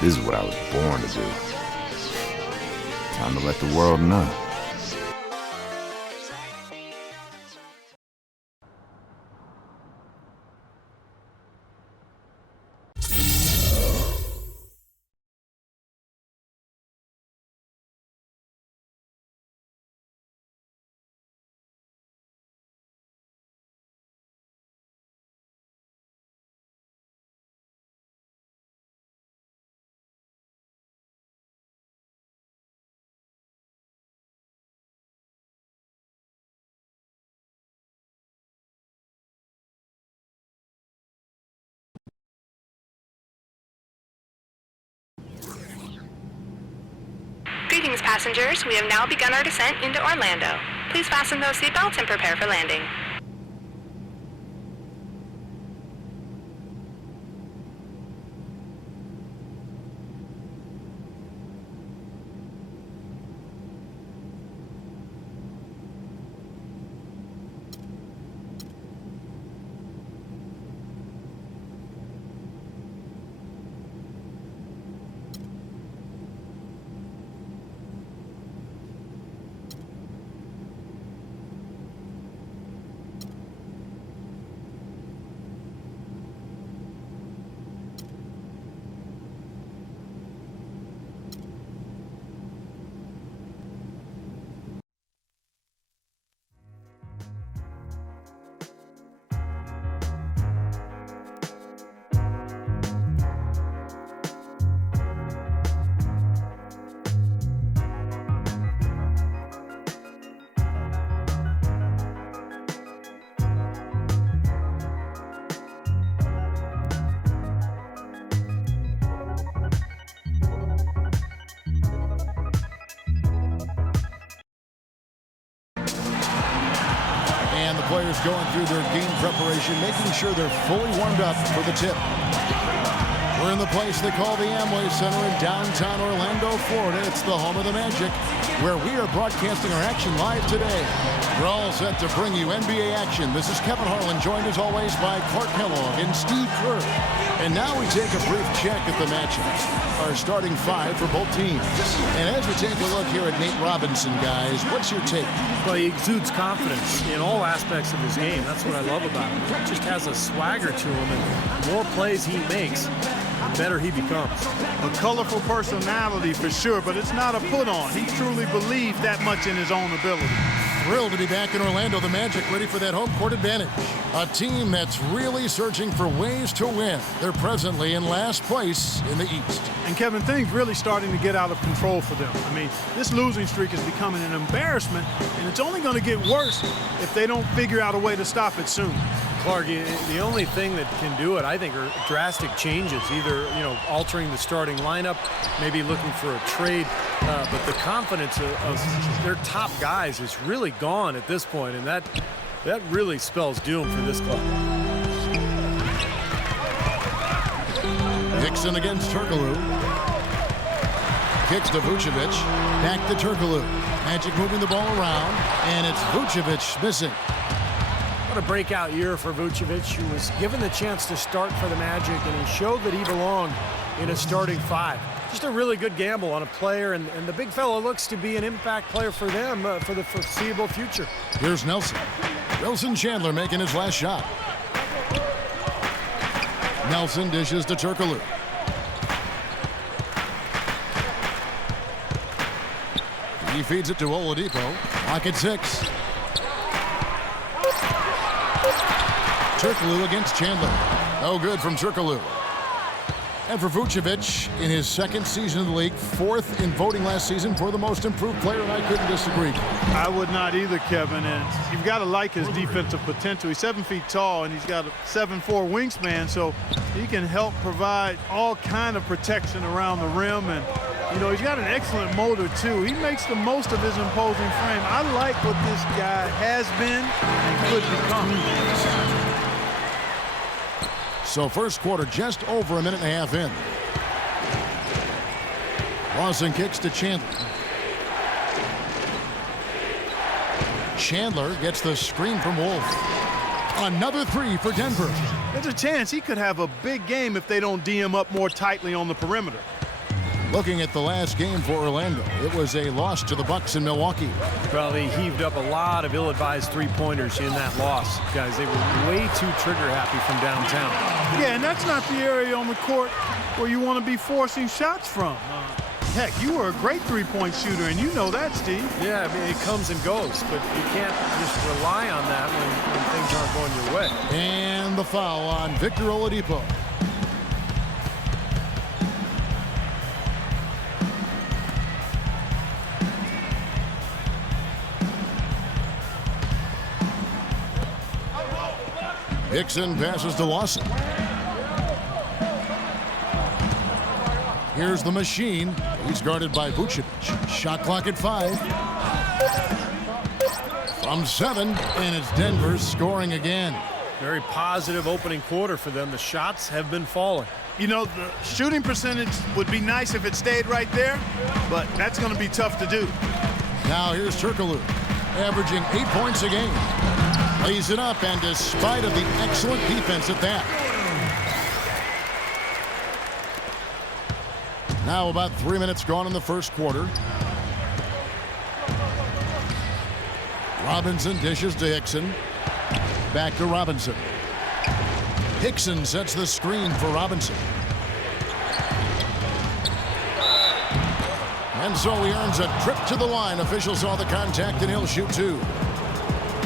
This is what I was born to do. Time to let the world know. Greetings, passengers. We have now begun our descent into Orlando. Please fasten those seatbelts and prepare for landing. Players going through their game preparation, making sure they're fully warmed up for the tip. We're in the place they call the Amway Center in downtown Orlando, Florida. It's the home of the Magic, where we are broadcasting our action live today. We're all set to bring you NBA action. This is Kevin Harlan, joined as always by Clark Kellogg and Steve Kerr. And now we take a brief check at the matchups. Our starting five for both teams. And as we take a look here at Nate Robinson, guys, what's your take? Well, he exudes confidence in all aspects of his game. That's what I love about him. He just has a swagger to him, and the more plays he makes, the better he becomes. A colorful personality for sure, but it's not a put-on. He truly believes that much in his own ability. Thrilled to be back in Orlando. The Magic ready for that home court advantage. A team that's really searching for ways to win. They're presently in last place in the East. And Kevin, things really starting to get out of control for them. I mean, this losing streak is becoming an embarrassment, and it's only going to get worse if they don't figure out a way to stop it soon. Clark, the only thing that can do it, I think, are drastic changes. Either, altering the starting lineup, maybe looking for a trade. But the confidence of their top guys is really gone at this point, and that really spells doom for this club. Nixon against Turkoglu. Kicks to Vucevic. Back to Turkoglu. Magic moving the ball around, and it's Vucevic missing. What a breakout year for Vucevic, who was given the chance to start for the Magic, and he showed that he belonged in a starting five. Just a really good gamble on a player, and the big fella looks to be an impact player for them for the foreseeable future. Here's Nelson. Wilson Chandler making his last shot. Nelson dishes to Turkoglu. He feeds it to Oladipo. Lock at 6. Turkoglu against Chandler. No good from Turkoglu. And for Vucevic, in his second season in the league, 4th in voting last season for the most improved player, and I couldn't disagree. I would not either, Kevin. And you've got to like his defensive potential. He's 7 feet tall, and he's got a 7'4" wingspan, so he can help provide all kind of protection around the rim. And, you know, he's got an excellent motor, too. He makes the most of his imposing frame. I like what this guy has been and could become. So first quarter just over a minute and a half in. Lawson kicks to Chandler. Chandler gets the screen from Wolf. Another 3 for Denver. There's a chance he could have a big game if they don't D him up more tightly on the perimeter. Looking at the last game for Orlando, it was a loss to the Bucks in Milwaukee. Well, they heaved up a lot of ill-advised three-pointers in that loss. Guys, they were way too trigger-happy from downtown. Yeah, and that's not the area on the court where you want to be forcing shots from. Heck, you were a great three-point shooter, and you know that, Steve. Yeah, I mean, it comes and goes, but you can't just rely on that when things aren't going your way. And the foul on Victor Oladipo. Dixon passes to Lawson. Here's the machine. He's guarded by Vucevic. Shot clock at 5. From 7, and it's Denver scoring again. Very positive opening quarter for them. The shots have been falling. You know, the shooting percentage would be nice if it stayed right there, but that's going to be tough to do. Now here's Turkoglu, averaging 8 points a game. Lays it up, and despite of the excellent defense at that. Now about 3 minutes gone in the first quarter. Robinson dishes to Hickson. Back to Robinson. Hickson sets the screen for Robinson. And so he earns a trip to the line. Officials saw the contact, and he'll shoot 2.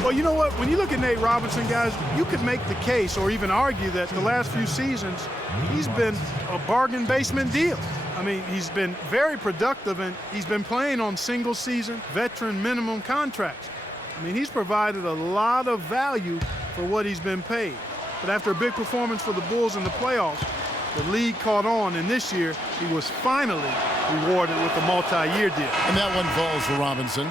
Well, you know what? When you look at Nate Robinson, guys, you could make the case or even argue that the last few seasons, he's been a bargain basement deal. I mean, he's been very productive, and he's been playing on single-season veteran minimum contracts. I mean, he's provided a lot of value for what he's been paid. But after a big performance for the Bulls in the playoffs, the league caught on, and this year he was finally rewarded with a multi-year deal. And that one falls for Robinson.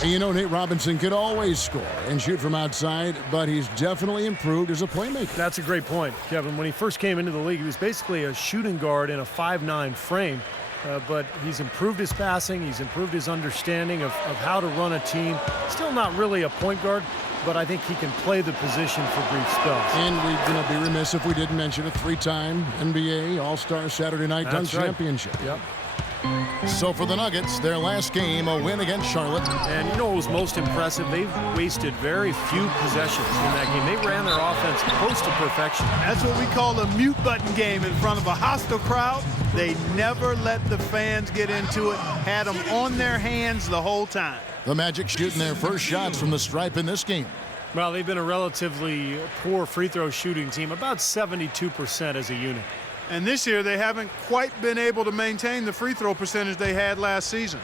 And you know, Nate Robinson could always score and shoot from outside, but he's definitely improved as a playmaker. That's a great point, Kevin. When he first came into the league, he was basically a shooting guard in a 5'9" frame. But he's improved his passing. He's improved his understanding of how to run a team. Still not really a point guard, but I think he can play the position for brief spells. And we're going to be remiss if we didn't mention a 3-time NBA All-Star Saturday Night Dunk Championship. Yep. So for the Nuggets, their last game, a win against Charlotte. And you know what was most impressive? They've wasted very few possessions in that game. They ran their offense close to perfection. That's what we call a mute button game in front of a hostile crowd. They never let the fans get into it, had them on their hands the whole time. The Magic shooting their first shots from the stripe in this game. Well, they've been a relatively poor free throw shooting team, about 72% as a unit. And this year, they haven't quite been able to maintain the free throw percentage they had last season.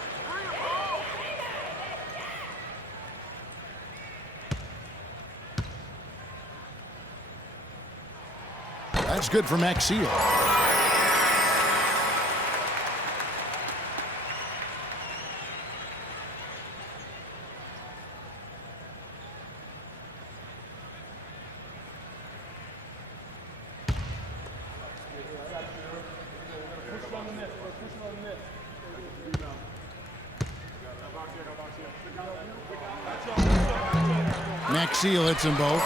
That's good for Maxey. Maxey hits them both.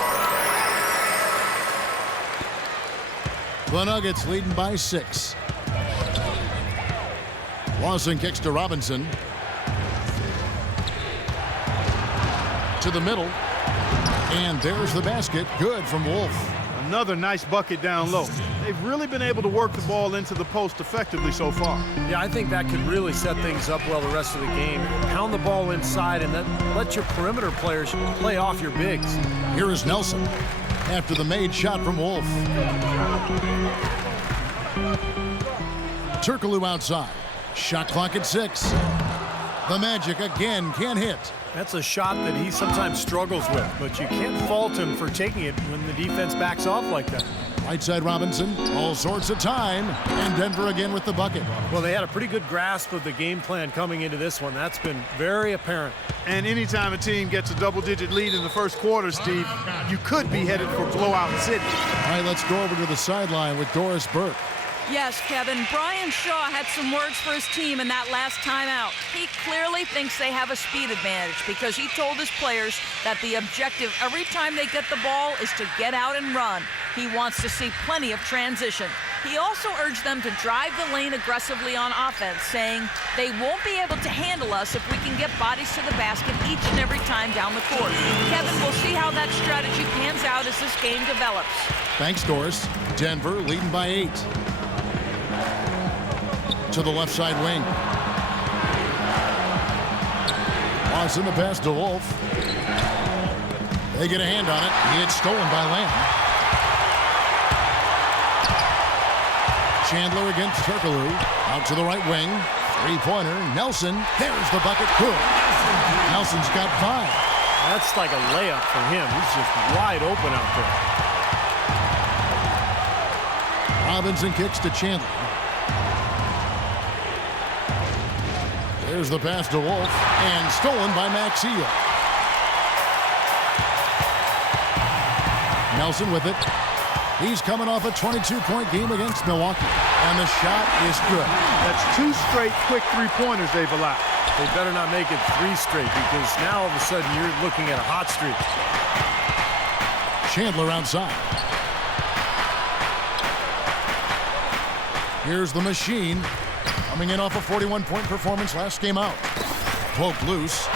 The Nuggets leading by 6. Lawson kicks to Robinson. To the middle. And there's the basket. Good from Wolf. Another nice bucket down low. They've really been able to work the ball into the post effectively so far. Yeah, I think that could really set things up well the rest of the game. Pound the ball inside and then let your perimeter players play off your bigs. Here is Nelson after the made shot from Wolf. Turkoglu outside. Shot clock at 6. The Magic again can't hit. That's a shot that he sometimes struggles with, but you can't fault him for taking it when the defense backs off like that. Right side Robinson, all sorts of time, and Denver again with the bucket. Well, they had a pretty good grasp of the game plan coming into this one. That's been very apparent. And anytime a team gets a double-digit lead in the first quarter, Steve, you could be headed for blowout city. All right, let's go over to the sideline with Doris Burke. Yes, Kevin. Brian Shaw had some words for his team in that last timeout. He clearly thinks they have a speed advantage because he told his players that the objective every time they get the ball is to get out and run. He wants to see plenty of transition. He also urged them to drive the lane aggressively on offense, saying they won't be able to handle us if we can get bodies to the basket each and every time down the court. Kevin, we'll see how that strategy pans out as this game develops. Thanks, Doris. Denver leading by 8. To the left side wing. Lawson the pass to Wolf. They get a hand on it. It's stolen by Lamb. Chandler against Turkoglu. Out to the right wing. Three-pointer. Nelson. There's the bucket. Good. Nelson's got 5. That's like a layup for him. He's just wide open out there. Robinson kicks to Chandler. There's the pass to Wolf, and stolen by Maxia. Nelson with it. He's coming off a 22-point game against Milwaukee, and the shot is good. That's 2 straight quick three-pointers they've allowed. They better not make it 3 straight because now all of a sudden you're looking at a hot streak. Chandler outside. Here's the machine. Coming in off a 41-point performance last game out. Poke loose.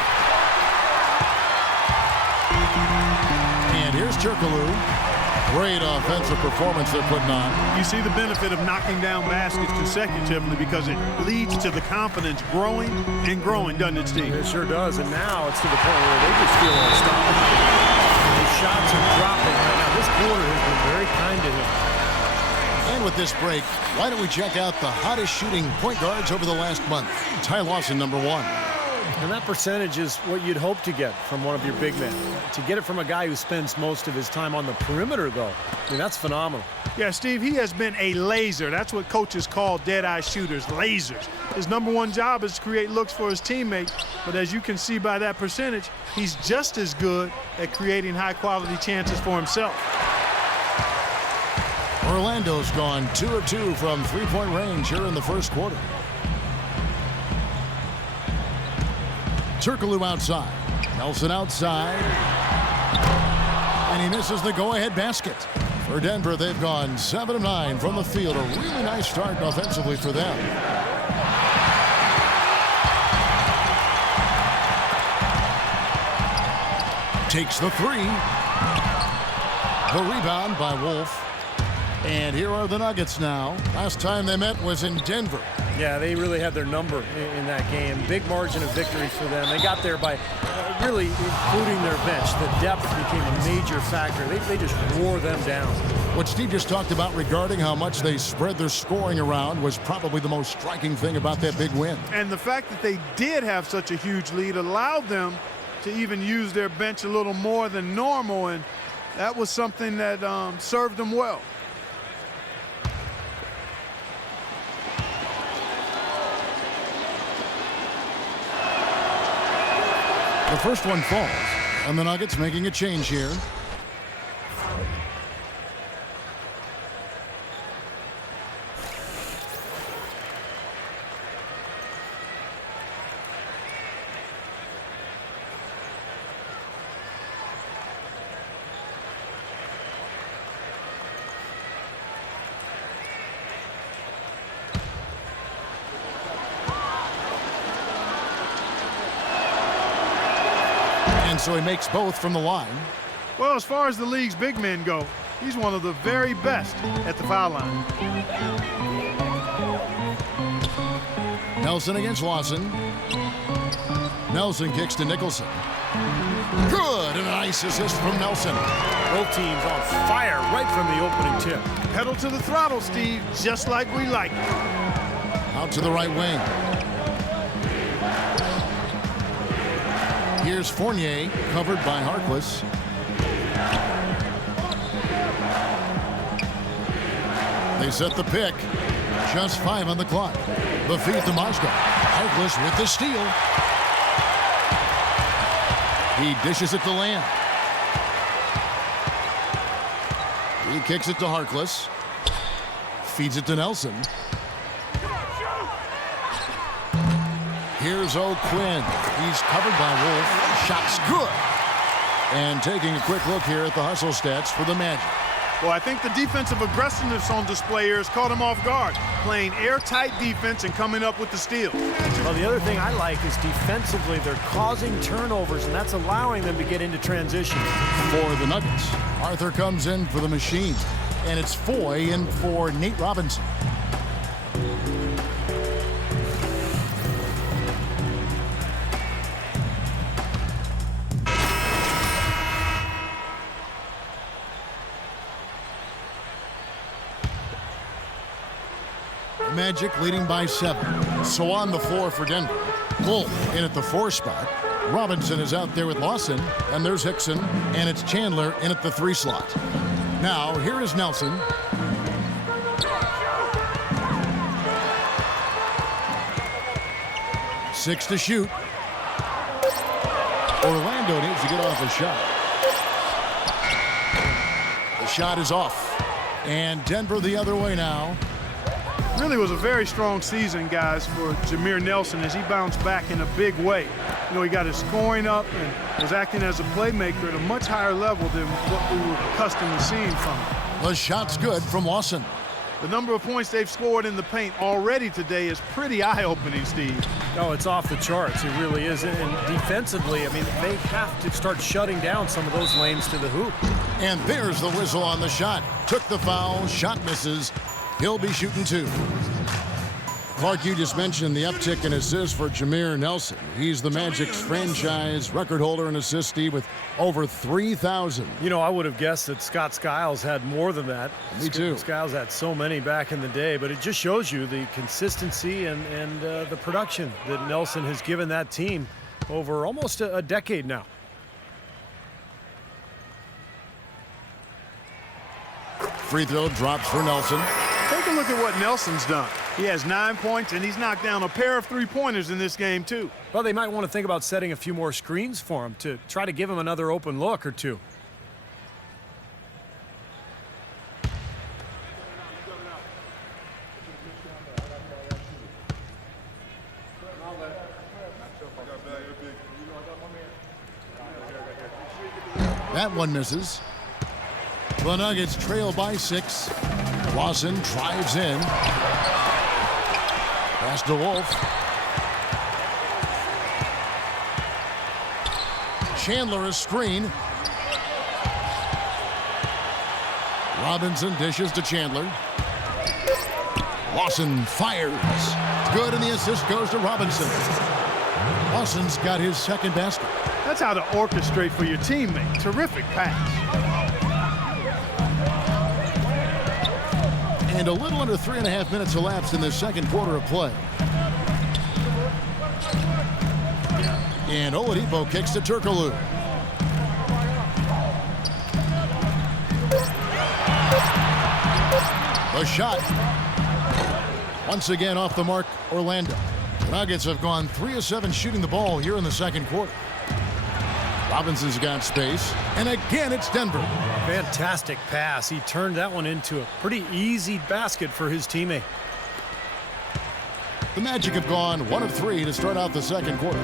And here's Turkoglu. Great offensive performance they're putting on. You see the benefit of knocking down baskets consecutively because it leads to the confidence growing and growing, doesn't it, Steve? It sure does, and now it's to the point where they just feel unstoppable. The shots are dropping right now. This quarter has been very kind to him. And with this break, why don't we check out the hottest shooting point guards over the last month? Ty Lawson, number 1. And that percentage is what you'd hope to get from one of your big men. To get it from a guy who spends most of his time on the perimeter, though, I mean, that's phenomenal. Yeah, Steve, he has been a laser. That's what coaches call dead-eye shooters, lasers. His number 1 job is to create looks for his teammates, but as you can see by that percentage, he's just as good at creating high-quality chances for himself. Orlando's gone 2 of 2 from three-point range here in the first quarter. Turkoglu outside. Nelson outside. And he misses the go-ahead basket. For Denver, they've gone 7 of 9 from the field. A really nice start offensively for them. Takes the 3. The rebound by Wolf. And here are the Nuggets now. Last time they met was in Denver. Yeah, they really had their number in that game. Big margin of victory for them. They got there by really including their bench. The depth became a major factor. They just wore them down. What Steve just talked about regarding how much they spread their scoring around was probably the most striking thing about that big win. And the fact that they did have such a huge lead allowed them to even use their bench a little more than normal, and that was something that served them well. The first one falls, and the Nuggets making a change here. And so he makes both from the line. Well, as far as the league's big men go, he's one of the very best at the foul line. Nelson against Lawson. Nelson kicks to Nicholson. Good, and a nice assist from Nelson. Both teams on fire right from the opening tip. Pedal to the throttle, Steve, just like we like it. Out to the right wing. Here's Fournier, covered by Harkless. They set the pick. Just 5 on the clock. The feed to Moscow. Harkless with the steal. He dishes it to Lamb. He kicks it to Harkless. Feeds it to Nelson. Here's O'Quinn. He's covered by Wolf. Shot's good. And taking a quick look here at the hustle stats for the Magic. Well, I think the defensive aggressiveness on display here has caught him off guard, playing airtight defense and coming up with the steal. Well, the other thing I like is defensively they're causing turnovers, and that's allowing them to get into transition. For the Nuggets, Arthur comes in for the Machine, and it's Foy in for Nate Robinson. Magic leading by 7. So on the floor for Denver. Wolf in at the 4 spot. Robinson is out there with Lawson, and there's Hickson, and it's Chandler in at the 3 slot. Now, here is Nelson. Six to shoot. Orlando needs to get off a shot. The shot is off. And Denver the other way now. Really was a very strong season, guys, for Jameer Nelson as he bounced back in a big way. You know, he got his scoring up and was acting as a playmaker at a much higher level than what we were accustomed to seeing from him. The shot's good from Lawson. The number of points they've scored in the paint already today is pretty eye-opening, Steve. No, it's off the charts. It really is. And defensively, I mean, they have to start shutting down some of those lanes to the hoop. And there's the whistle on the shot. Took the foul, shot misses. He'll be shooting 2. Clark, you just mentioned the uptick in assists for Jameer Nelson. He's the Magic's franchise record holder in assists, Steve, with over 3,000. You know, I would have guessed that Scott Skiles had more than that. Me too. Skiles had so many back in the day, but it just shows you the consistency and the production that Nelson has given that team over almost a decade now. Free throw drops for Nelson. Take a look at what Nelson's done. He has 9 points, and he's knocked down a pair of 3-pointers in this game, too. Well, they might want to think about setting a few more screens for him to try to give him another open look or two. That one misses. The Nuggets trail by 6. Lawson drives in. Pass to Wolf. Chandler a screen. Robinson dishes to Chandler. Lawson fires. Good, and the assist goes to Robinson. Lawson's got his second basket. That's how to orchestrate for your teammate. Terrific pass. And a little under 3.5 minutes elapsed in the second quarter of play. And Oladipo kicks to Turkoglu. A shot. Once again off the mark, Orlando. The Nuggets have gone 3 of 7 shooting the ball here in the second quarter. Robinson's got space, and again it's Denver. Fantastic pass. He turned that one into a pretty easy basket for his teammate. The Magic have gone 1 of 3 to start out the second quarter.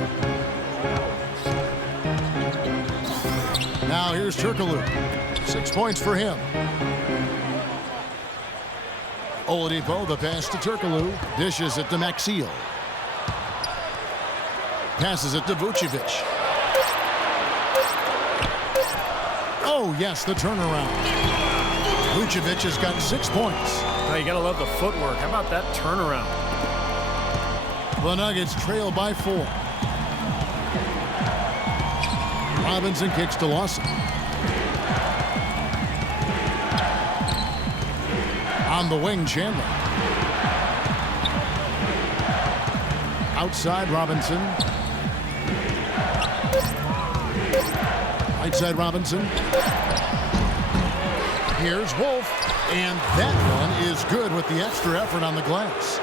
Now here's Turkoglu. 6 points for him. Oladipo, the pass to Turkoglu. Dishes it to Maxiel. Passes it to Vucevic. Oh, yes, the turnaround. Vucevic has got 6 points. Now you got to love the footwork. How about that turnaround? The Nuggets trail by 4. Robinson kicks to Lawson. On the wing, Chandler. Outside, Robinson. Right side, Robinson. Here's Wolf. And that one is good with the extra effort on the glass.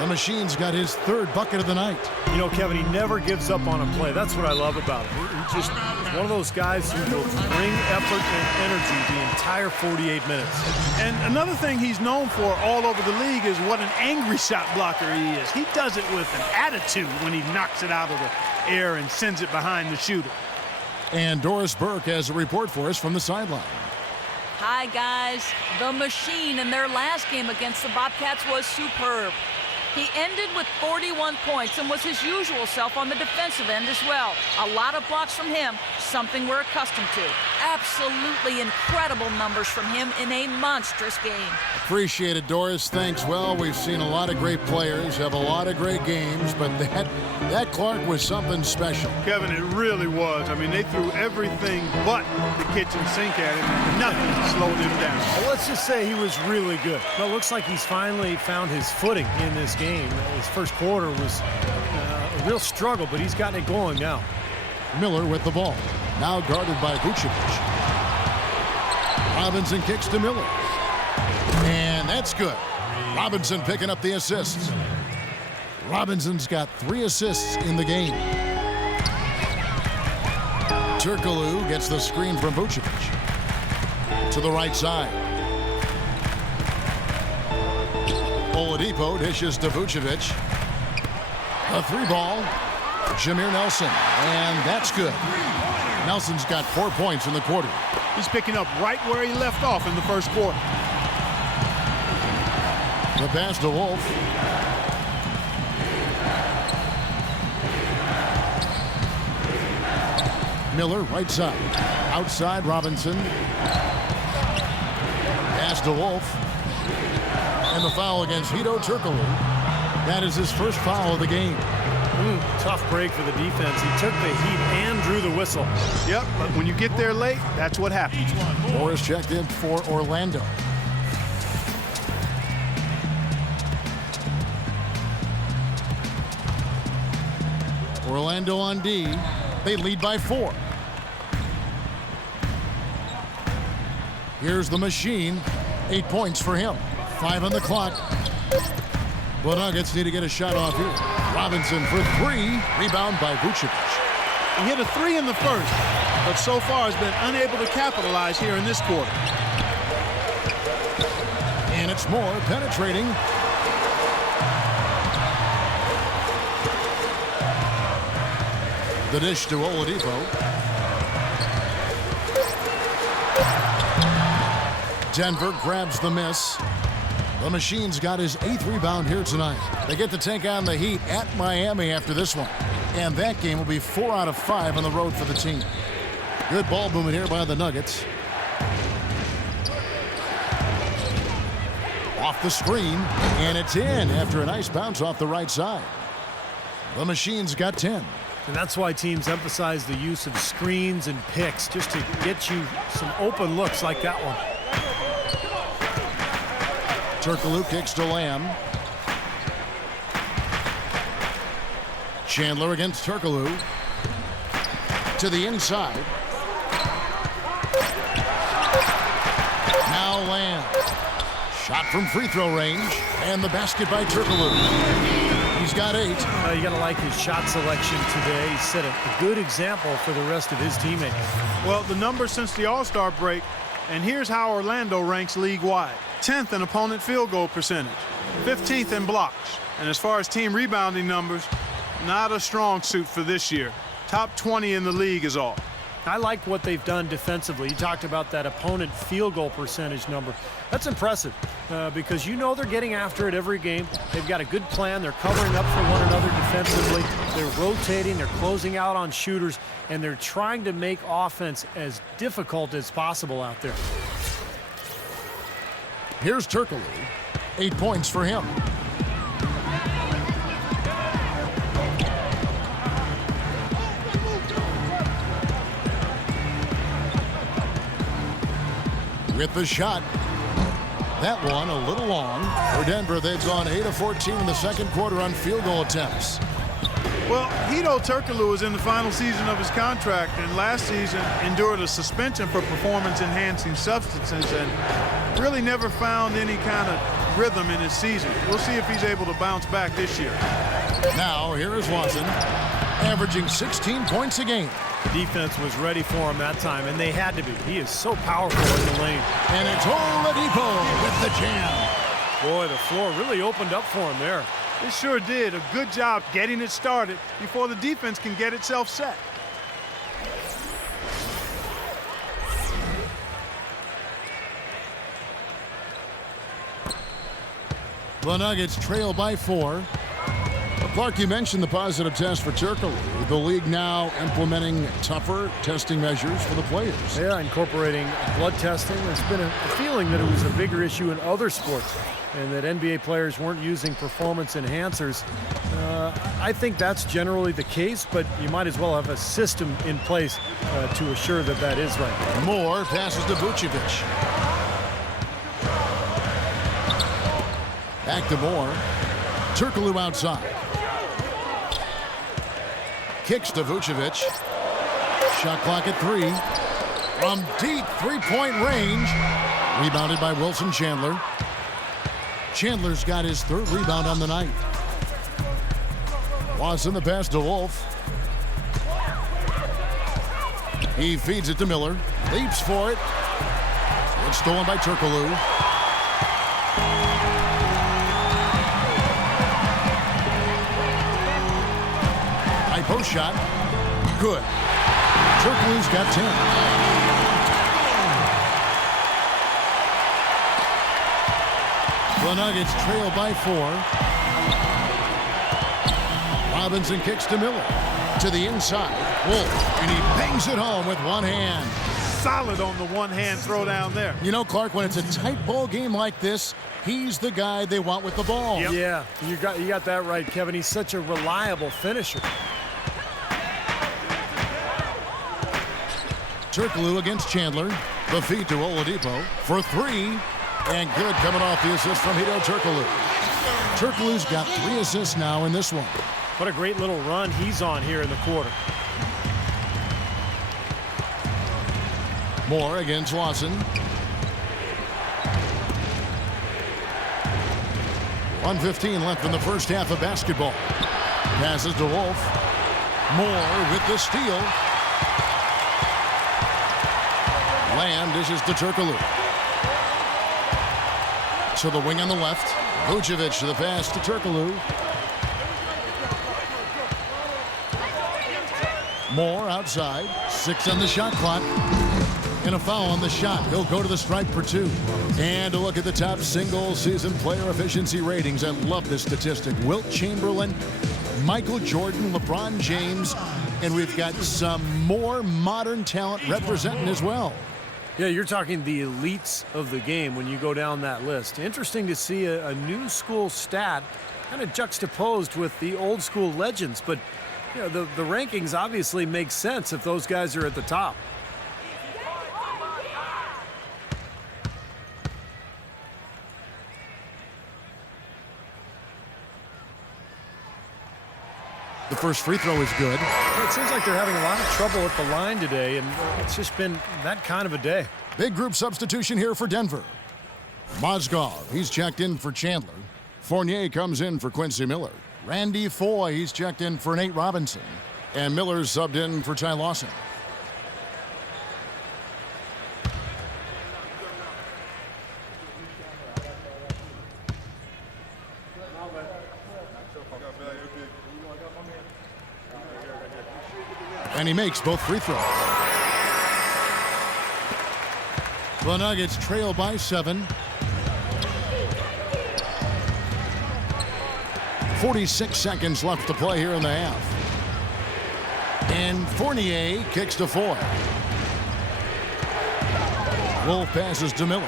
The Machine's got his 3rd bucket of the night. You know, Kevin, he never gives up on a play. That's what I love about him. He just one of those guys who will bring effort and energy the entire 48 minutes. And another thing he's known for all over the league is what an angry shot blocker he is. He does it with an attitude when he knocks it out of the air and sends it behind the shooter. And Doris Burke has a report for us from the sideline. Hi, guys. The Machine in their last game against the Bobcats was superb. He ended with 41 points and was his usual self on the defensive end as well. A lot of blocks from him, something we're accustomed to. Absolutely incredible numbers from him in a monstrous game. Appreciate it, Doris. Thanks. Well, we've seen a lot of great players have a lot of great games, but that Clark was something special. Kevin, it really was. I mean, they threw everything but the kitchen sink at him, and nothing slowed him down. Well, let's just say he was really good. Well, it looks like he's finally found his footing in this game. His first quarter was a real struggle, but he's gotten it going now. Miller with the ball. Now guarded by Vucevic. Robinson kicks to Miller. And that's good. Robinson picking up the assists. Robinson's got 3 assists in the game. Turkoglu gets the screen from Vucevic. To the right side. Oladipo dishes to Vucevic. A 3-ball. Jameer Nelson. And that's good. Nelson's got 4 points in the quarter. He's picking up right where he left off in the first quarter. The pass to Wolf. Miller, right side. Outside, Robinson. Pass to Wolf. And the foul against Hedo Turkoglu. That is his first foul of the game. Tough break for the defense. He took the heat and drew the whistle. Yep, but when you get there late, that's what happens. Morris checked in for Orlando. Orlando on D. They lead by 4. Here's the Machine. 8 points for him. 5 on the clock. The Nuggets need to get a shot off here. Robinson for 3. Rebound by Vucevic. He hit a 3 in the first, but so far has been unable to capitalize here in this quarter. And it's more penetrating. The dish to Oladipo. Denver grabs the miss. The Machine's got his 8th rebound here tonight. They get to take on the Heat at Miami after this one. And that game will be 4 out of 5 on the road for the team. Good ball movement here by the Nuggets. Off the screen, and it's in after a nice bounce off the right side. The Machine's got 10. And that's why teams emphasize the use of screens and picks, just to get you some open looks like that one. Turkoglu kicks to Lamb. Chandler against Turkoglu. To the inside. Now Lamb. Shot from free throw range. And the basket by Turkoglu. He's got 8. You got to like his shot selection today. He set a good example for the rest of his teammates. Well, the numbers since the All-Star break, and here's how Orlando ranks league-wide. 10th in opponent field goal percentage, 15th in blocks. And as far as team rebounding numbers, not a strong suit for this year. Top 20 in the league is all. I like what they've done defensively. You talked about that opponent field goal percentage number. That's impressive because you know they're getting after it every game. They've got a good plan. They're covering up for one another defensively. They're rotating. They're closing out on shooters, and they're trying to make offense as difficult as possible out there. Here's Turkoglu. 8 points for him. With the shot. That one a little long. For Denver, they've gone 8 of 14 in the second quarter on field goal attempts. Well, Hedo Turkoglu is in the final season of his contract, and last season endured a suspension for performance-enhancing substances and really never found any kind of rhythm in his season. We'll see if he's able to bounce back this year. Now, here is Watson, averaging 16 points a game. The defense was ready for him that time, and they had to be. He is so powerful in the lane. And it's Oladipo with the jam. Boy, the floor really opened up for him there. It sure did. A good job getting it started before the defense can get itself set. The Nuggets trail by 4. Clark, you mentioned the positive test for Turkoglu. The league now implementing tougher testing measures for the players. Yeah, incorporating blood testing. There's been a feeling that it was a bigger issue in other sports and that NBA players weren't using performance enhancers. I think that's generally the case, but you might as well have a system in place to assure that that is right. Moore passes to Vucevic. Back to Moore. Turkoglu outside. Kicks to Vucevic. Shot clock at 3. From deep three-point range. Rebounded by Wilson Chandler. Chandler's got his 3rd rebound on the night. Watson the pass to Wolf. He feeds it to Miller. Leaps for it. It's stolen by Turkoglu. High post shot. Good. Turkoglu's got 10. The Nuggets trail by 4. Robinson kicks to Miller. To the inside. Wolf. And he bangs it home with one hand. Solid on the one-hand throw down there. You know, Clark, when it's a tight ball game like this, he's the guy they want with the ball. Yep. Yeah, you got that right, Kevin. He's such a reliable finisher. Turkoglu against Chandler. The feed to Oladipo for 3. And good coming off the assist from Hedo Turkoglu. Turkoglu's got 3 assists now in this one. What a great little run he's on here in the quarter. Moore against Watson. 1:15 left in the first half of basketball. Passes to Wolf. Moore with the steal. Lamb dishes to Turkoglu. To the wing on the left. Vucevic to the pass to Turkoglu. Moore outside. 6 on the shot clock. And a foul on the shot. He'll go to the stripe for 2. And a look at the top single-season player efficiency ratings. I love this statistic. Wilt Chamberlain, Michael Jordan, LeBron James, and we've got some more modern talent representing as well. Yeah, you're talking the elites of the game when you go down that list. Interesting to see a new school stat kind of juxtaposed with the old school legends. But you know, the rankings obviously make sense if those guys are at the top. The first free throw is good. It seems like they're having a lot of trouble at the line today, and it's just been that kind of a day. Big group substitution here for Denver. Mozgov, he's checked in for Chandler. Fournier comes in for Quincy Miller. Randy Foy, he's checked in for Nate Robinson. And Miller's subbed in for Ty Lawson. And he makes both free throws. The Nuggets trail by 7. 46 seconds left to play here in the half. And Fournier kicks to 4. Wolf passes to Miller.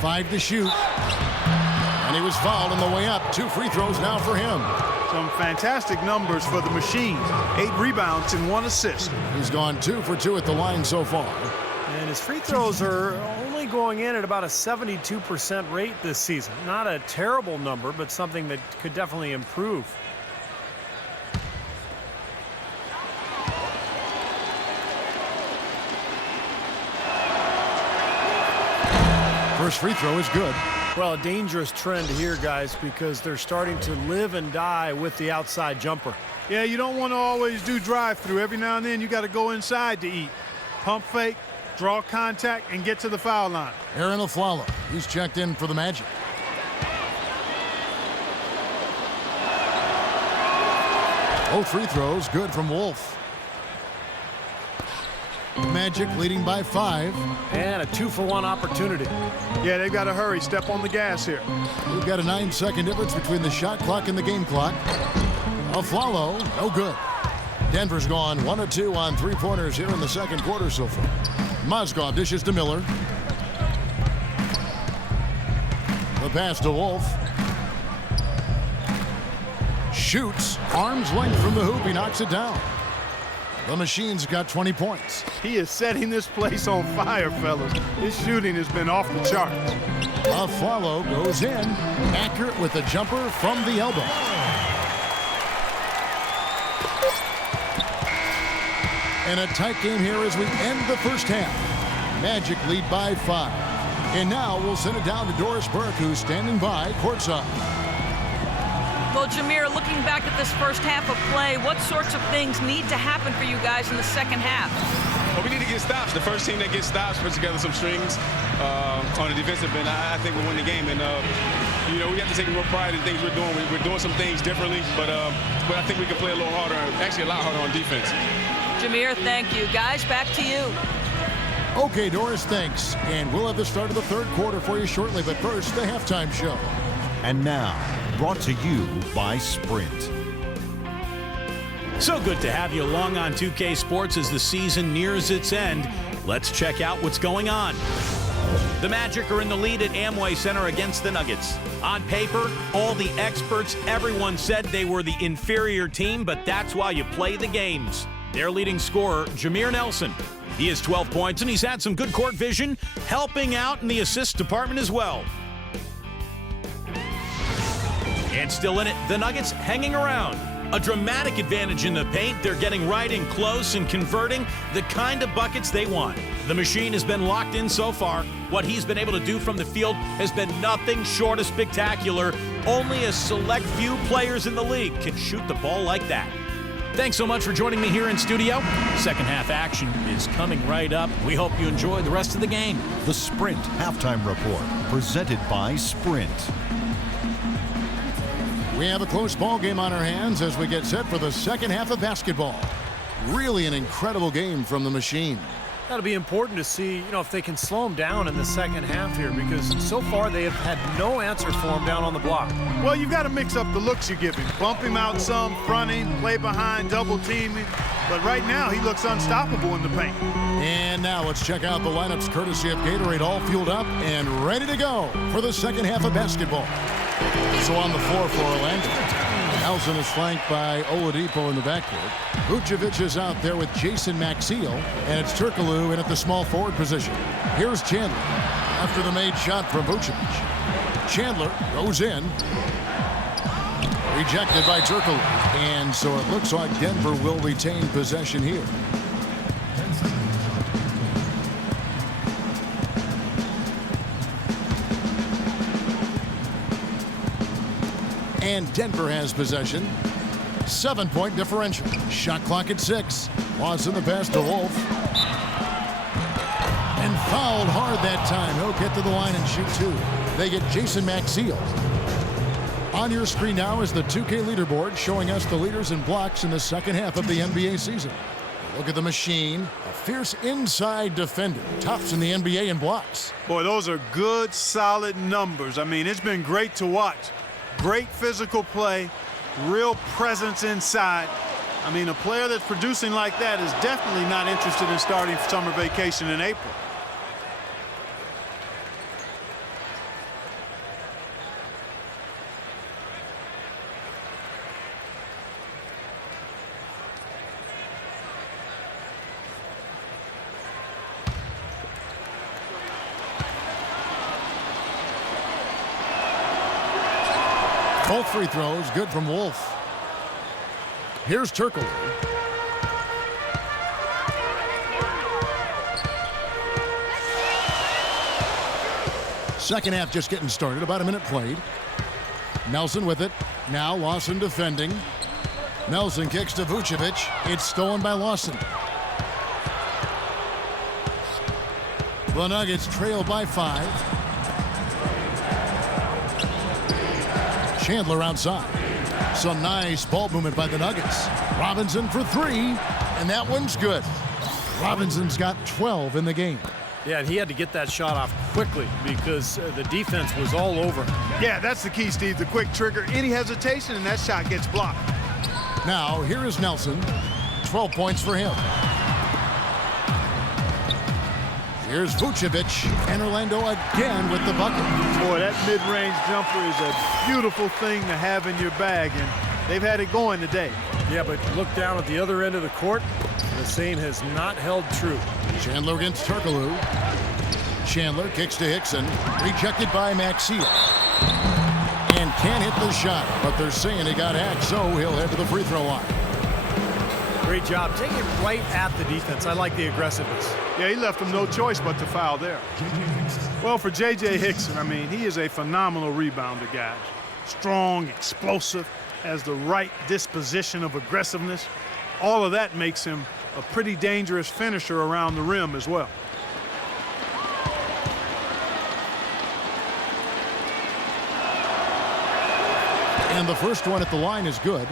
5 to shoot. And he was fouled on the way up. 2 free throws now for him. Some fantastic numbers for the Machine. 8 rebounds and 1 assist. He's gone 2 for 2 at the line so far. And his free throws are only going in at about a 72% rate this season. Not a terrible number, but something that could definitely improve. First free throw is good. Well, a dangerous trend here, guys, because they're starting to live and die with the outside jumper. Yeah, you don't want to always do drive-through. Every now and then you got to go inside to eat. Pump fake, draw contact, and get to the foul line. Aaron Aflalo, he's checked in for the Magic. Both free throws good from Wolf. Magic leading by 5. And a 2-for-1 opportunity. Yeah, they've got to hurry. Step on the gas here. We've got a 9-second difference between the shot clock and the game clock. Aflalo, no good. Denver's gone 1 of 2 on 3-pointers here in the second quarter so far. Mozgov dishes to Miller. The pass to Wolf. Shoots. Arm's length from the hoop. He knocks it down. The Machine's got 20 points. He is setting this place on fire, fellas. His shooting has been off the charts. Aflalo goes in. Accurate with the jumper from the elbow. And a tight game here as we end the first half. Magic lead by 5. And now we'll send it down to Doris Burke, who's standing by courtside. Well, Jameer, looking back at this first half of play, what sorts of things need to happen for you guys in the second half? Well, we need to get stops. The first team that gets stops puts together some strings on the defensive end. I think we'll win the game. And, you know, we have to take more pride in things we're doing. We're doing some things differently, but I think we can play a little harder, actually a lot harder on defense. Jameer, thank you. Guys, back to you. Okay, Doris, thanks. And we'll have the start of the third quarter for you shortly. But first, the halftime show. And now, brought to you by Sprint. So good to have you along on 2K Sports as the season nears its end. Let's check out what's going on. The Magic are in the lead at Amway Center against the Nuggets. On paper, all the experts, everyone said they were the inferior team, but that's why you play the games. Their leading scorer, Jameer Nelson. He has 12 points, and he's had some good court vision, helping out in the assist department as well. And still in it, the Nuggets hanging around. A dramatic advantage in the paint. They're getting right in close and converting the kind of buckets they want. The Machine has been locked in so far. What he's been able to do from the field has been nothing short of spectacular. Only a select few players in the league can shoot the ball like that. Thanks so much for joining me here in studio. Second half action is coming right up. We hope you enjoy the rest of the game. The Sprint Halftime Report, presented by Sprint. We have a close ball game on our hands as we get set for the second half of basketball. Really an incredible game from the Machine. That'll be important to see, if they can slow him down in the second half here, because so far they have had no answer for him down on the block. Well, you've got to mix up the looks you give him. Bump him out some, fronting, play behind, double teaming. But right now, he looks unstoppable in the paint. And now let's check out the lineups courtesy of Gatorade, all fueled up and ready to go for the second half of basketball. So on the floor for Orlando, Nelson is flanked by Oladipo in the backcourt. Vucevic is out there with Jason Maxiell, and it's Turkoglu in at the small forward position. Here's Chandler after the made shot from Vucevic. Chandler goes in. Rejected by Turkoglu. And so it looks like Denver will retain possession here. And Denver has possession. 7-point differential. Shot clock at 6. Lawson the pass to Wolf. And fouled hard that time. He'll get to the line and shoot 2. They get Jason Maxiell. On your screen now is the 2K leaderboard showing us the leaders in blocks in the second half of the NBA season. Look at the machine. A fierce inside defender. Tops in the NBA in blocks. Boy, those are good, solid numbers. I mean, it's been great to watch. Great physical play, real presence inside. I mean, a player that's producing like that is definitely not interested in starting summer vacation in April. Both free throws good from Wolf. Here's Turkle. Second half just getting started. About a minute played. Nelson with it. Now Lawson defending. Nelson kicks to Vucevic. It's stolen by Lawson. The Nuggets trail by 5. Chandler outside. Some nice ball movement by the Nuggets. Robinson for 3, and that one's good. Robinson's got 12 in the game. Yeah, and he had to get that shot off quickly because the defense was all over him. Yeah, that's the key, Steve. The quick trigger. Any hesitation, and that shot gets blocked. Now, here is Nelson. 12 points for him. Here's Vucevic, and Orlando again with the bucket. Boy, that mid-range jumper is a beautiful thing to have in your bag, and they've had it going today. Yeah, but look down at the other end of the court. The same has not held true. Chandler against Turkoglu. Chandler kicks to Hickson. Rejected by Maxiel. And can't hit the shot, but they're saying he got hacked, so he'll head to the free throw line. Great job. Take it right at the defense. I like the aggressiveness. Yeah, he left him no choice but to foul there. Well, for J.J. Hickson, I mean, he is a phenomenal rebounder, guys. Strong, explosive, has the right disposition of aggressiveness. All of that makes him a pretty dangerous finisher around the rim as well. And the first one at the line is good.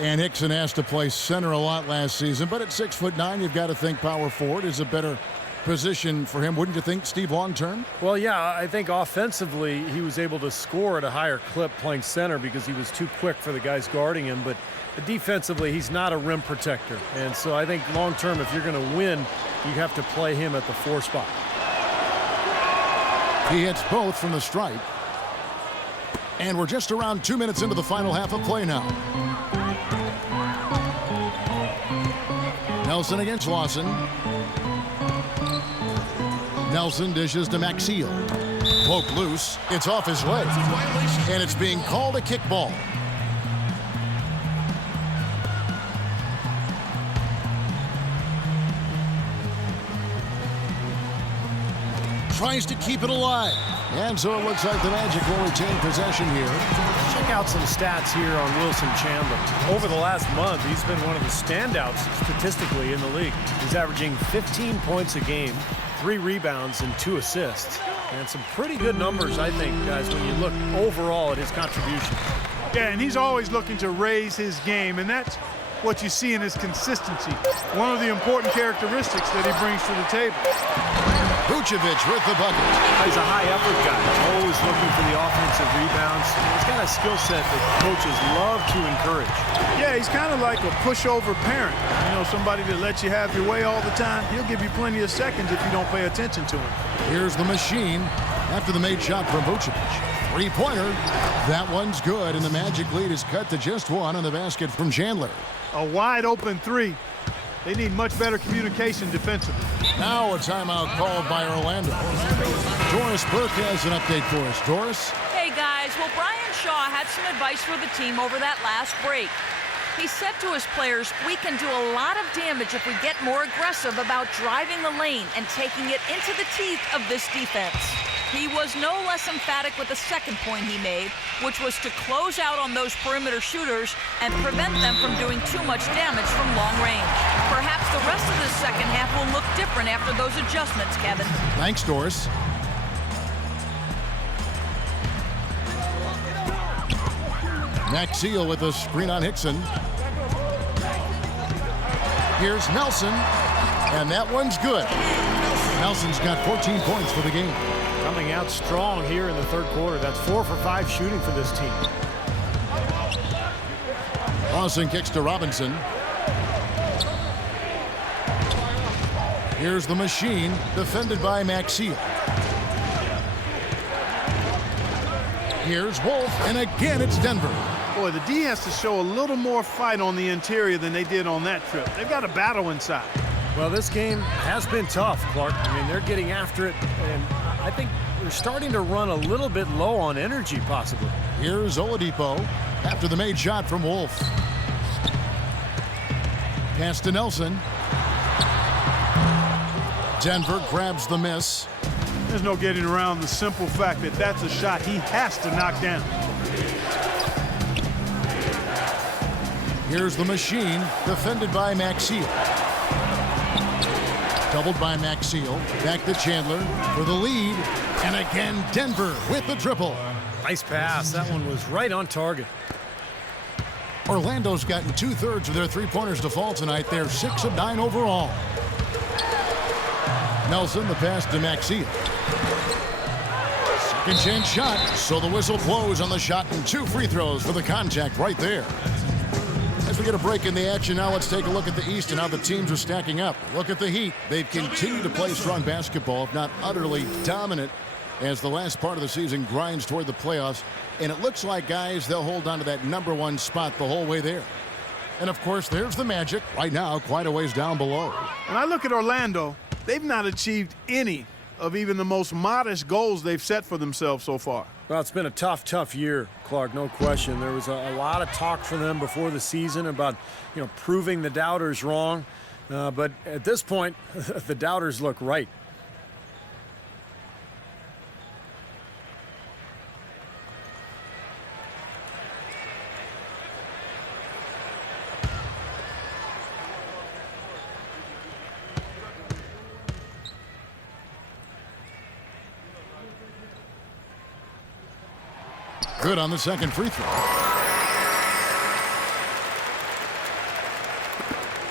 And Hickson has to play center a lot last season, but at 6'9", you've got to think power forward is a better position for him, wouldn't you think, Steve, long term? Well, yeah, I think offensively he was able to score at a higher clip playing center because he was too quick for the guys guarding him, but defensively he's not a rim protector. And so I think long term, if you're going to win, you have to play him at the 4 spot. He hits both from the stripe. And we're just around 2 minutes into the final half of play now. Nelson against Lawson. Nelson dishes to Maxiel. Poke loose. It's off his leg. And it's being called a kickball. Tries to keep it alive. And so it looks like the Magic will retain possession here. Check out some stats here on Wilson Chandler. Over the last month, he's been one of the standouts statistically in the league. He's averaging 15 points a game, 3 rebounds, and 2 assists. And some pretty good numbers, I think, guys, when you look overall at his contribution. Yeah, and he's always looking to raise his game, and that's what you see in his consistency. One of the important characteristics that he brings to the table. Vucevic with the bucket. He's a high-effort guy, always looking for the offensive rebounds. He's got a skill set that coaches love to encourage. Yeah, he's kind of like a pushover parent. You know, somebody that lets you have your way all the time. He'll give you plenty of seconds if you don't pay attention to him. Here's the machine after the made shot from Vucevic. Three-pointer. That one's good, and the Magic lead is cut to just 1 on the basket from Chandler. A wide-open 3. They need much better communication defensively. Now a timeout called by Orlando. Doris Burke has an update for us. Doris? Hey, guys. Well, Brian Shaw had some advice for the team over that last break. He said to his players, we can do a lot of damage if we get more aggressive about driving the lane and taking it into the teeth of this defense. He was no less emphatic with the second point he made, which was to close out on those perimeter shooters and prevent them from doing too much damage from long range. Perhaps the rest of the second half will look different after those adjustments, Kevin. Thanks, Doris. Maxiel with a screen on Hickson. Here's Nelson, and that one's good. Nelson's got 14 points for the game. Coming out strong here in the third quarter. That's 4 for 5 shooting for this team. Lawson kicks to Robinson. Here's the machine, defended by Maxiel. Here's Wolf, and again it's Denver. Boy, the D has to show a little more fight on the interior than they did on that trip. They've got a battle inside. Well, this game has been tough, Clark. I mean, they're getting after it, and I think they're starting to run a little bit low on energy, possibly. Here's Oladipo after the made shot from Wolf. Pass to Nelson. Denver grabs the miss. There's no getting around the simple fact that that's a shot he has to knock down. Here's the machine, defended by Maxiel. Doubled by Maxiel. Back to Chandler for the lead. And again, Denver with the triple. Nice pass. That one was right on target. Orlando's gotten 2/3 of their three-pointers to fall tonight. They're 6 of 9 overall. Nelson, the pass to Maxiel. Second chance shot, so the whistle blows on the shot and 2 free throws for the contact right there. As we get a break in the action now, let's take a look at the East and how the teams are stacking up. Look at the Heat. They've continued to play strong basketball, if not utterly dominant, as the last part of the season grinds toward the playoffs. And it looks like, guys, they'll hold on to that #1 spot the whole way there. And, of course, there's the Magic right now, quite a ways down below. When I look at Orlando, they've not achieved any of even the most modest goals they've set for themselves so far. Well, it's been a tough year, Clark, no question. There was a lot of talk for them before the season about, proving the doubters wrong. But at this point, the doubters look right. Good on the second free throw.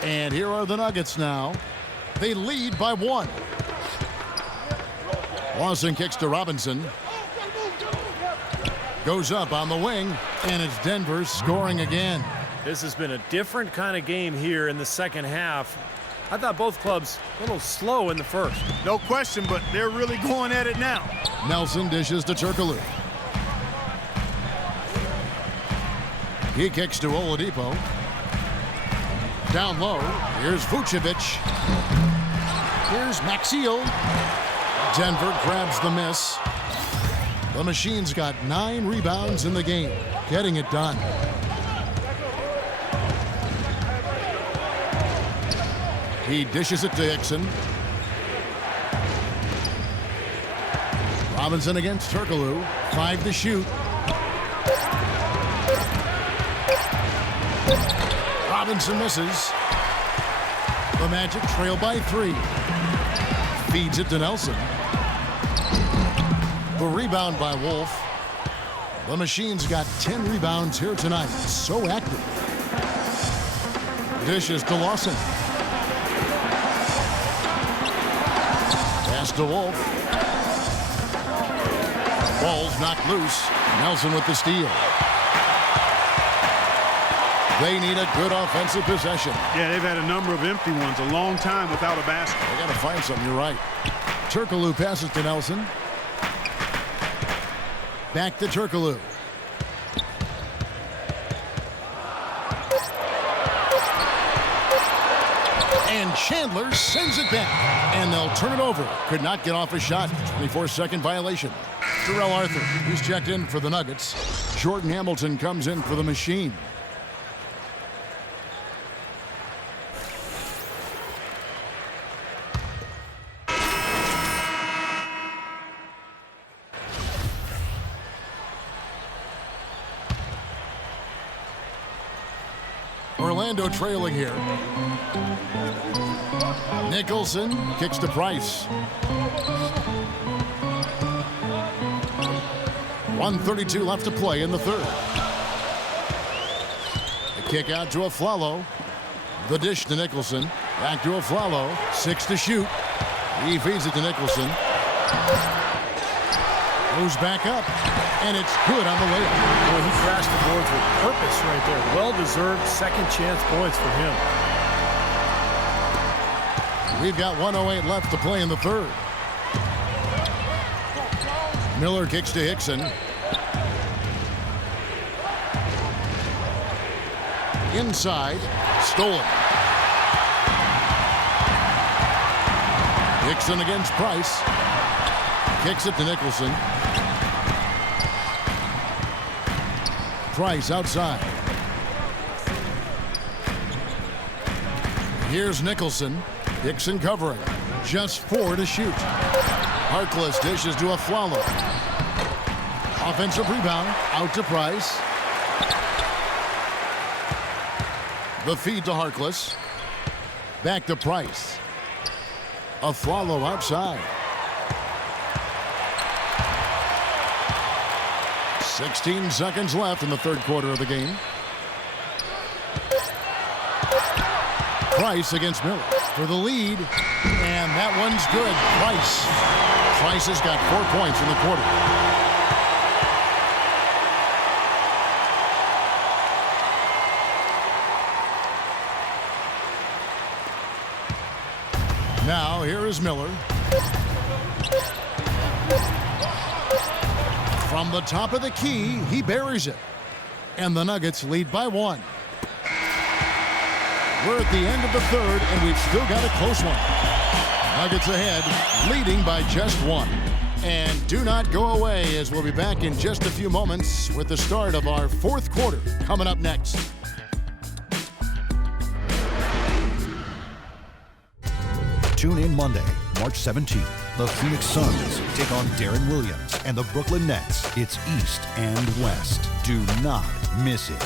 And here are the Nuggets now. They lead by 1. Lawson kicks to Robinson. Goes up on the wing, and it's Denver scoring again. This has been a different kind of game here in the second half. I thought both clubs a little slow in the first. No question, but they're really going at it now. Nelson dishes to Turkoglu. He kicks to Oladipo. Down low. Here's Vucevic. Here's Maxiel. Denver grabs the miss. The Machine's got 9 rebounds in the game, getting it done. He dishes it to Hickson. Robinson against Turkoglu. 5 to shoot. Robinson misses. The Magic trail by 3. Feeds it to Nelson. The rebound by Wolf. The Machine's got 10 rebounds here tonight. So active. Dishes to Lawson. Pass to Wolf. Ball's knocked loose. Nelson with the steal. They need a good offensive possession. Yeah, they've had a number of empty ones, a long time without a basket. They got to find something, you're right. Turkoglu passes to Nelson. Back to Turkoglu. And Chandler sends it back. And they'll turn it over. Could not get off a shot. 24-second violation. Terrell Arthur, he's checked in for the Nuggets. Jordan Hamilton comes in for the Machine. Orlando trailing here. Nicholson kicks to Price. 1:32 left to play in the third. The kick out to Aflalo. The dish to Nicholson. Back to Aflalo. 6 to shoot. He feeds it to Nicholson. Goes back up. And it's good on the layup. Boy, he crashed the boards with purpose right there. Well-deserved second chance points for him. We've got 1:08 left to play in the third. Miller kicks to Hickson. Inside. Stolen. Hickson against Price. Kicks it to Nicholson. Price outside. Here's Nicholson. Hickson covering. Just 4 to shoot. Harkless dishes to Aflalo. Offensive rebound. Out to Price. The feed to Harkless. Back to Price. Aflalo outside. 16 seconds left in the third quarter of the game. Price against Miller for the lead. And that one's good. Price has got 4 points in the quarter. Now here is Miller. From the top of the key, he buries it. And the Nuggets lead by 1. We're at the end of the third, and we've still got a close one. Nuggets ahead, leading by just 1. And do not go away, as we'll be back in just a few moments with the start of our fourth quarter coming up next. Tune in Monday, March 17th. The Phoenix Suns take on Darren Williams and the Brooklyn Nets. It's East and West. Do not miss it.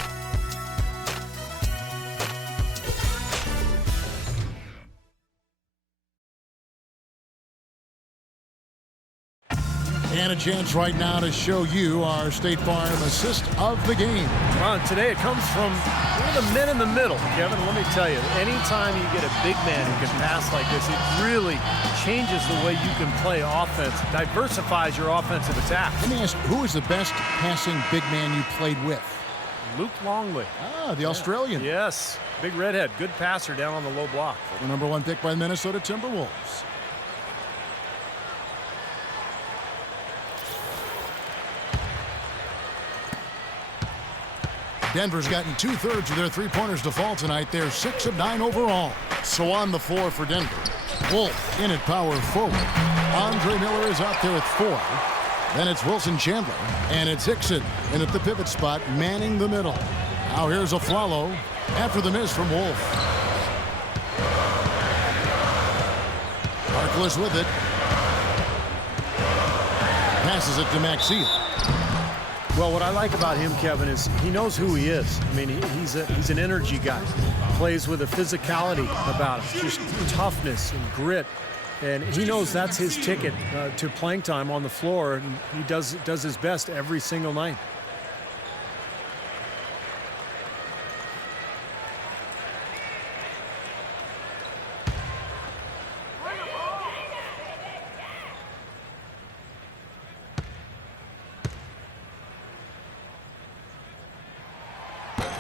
And a chance right now to show you our State Farm assist of the game. Ron, today it comes from one of the men in the middle. Kevin, let me tell you, anytime you get a big man who can pass like this, it really changes the way you can play offense, diversifies your offensive attack. Let me ask, who is the best passing big man you played with? Luke Longley. The Australian. Yes, big redhead, good passer down on the low block. The number 1 pick by the Minnesota Timberwolves. Denver's gotten 2/3 of their three-pointers to fall tonight. They're 6 of 9 overall. So on the floor for Denver. Wolf in at power forward. Andre Miller is out there at 4. Then it's Wilson Chandler. And it's Hickson in at the pivot spot, manning the middle. Now here's Aflalo after the miss from Wolf. Harkless with it. Passes it to Maxey. Well, what I like about him, Kevin, is he knows who he is. I mean, he's an energy guy. Plays with a physicality about him, just toughness and grit. And he knows that's his ticket to playing time on the floor, and he does his best every single night.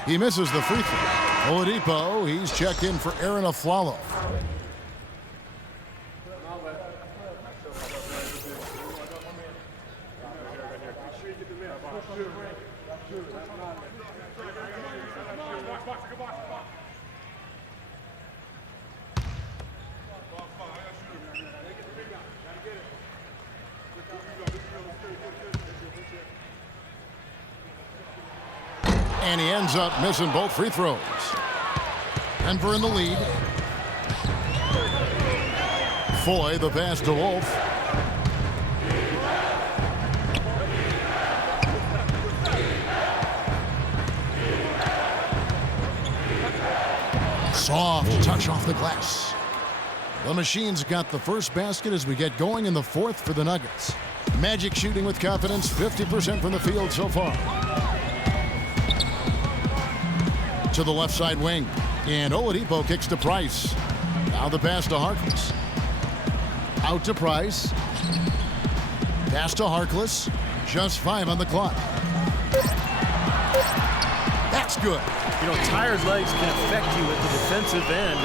He misses the free throw. Oladipo, he's checked in for Aaron Aflalo. And he ends up missing both free throws. Denver in the lead. Foy, the pass to Wolf. Soft touch off the glass. The Machine's got the first basket as we get going in the fourth for the Nuggets. Magic shooting with confidence, 50% from the field so far. To the left side wing. And Oladipo kicks to Price. Now the pass to Harkless. Out to Price. Pass to Harkless. Just 5 on the clock. That's good. You know, tired legs can affect you at the defensive end.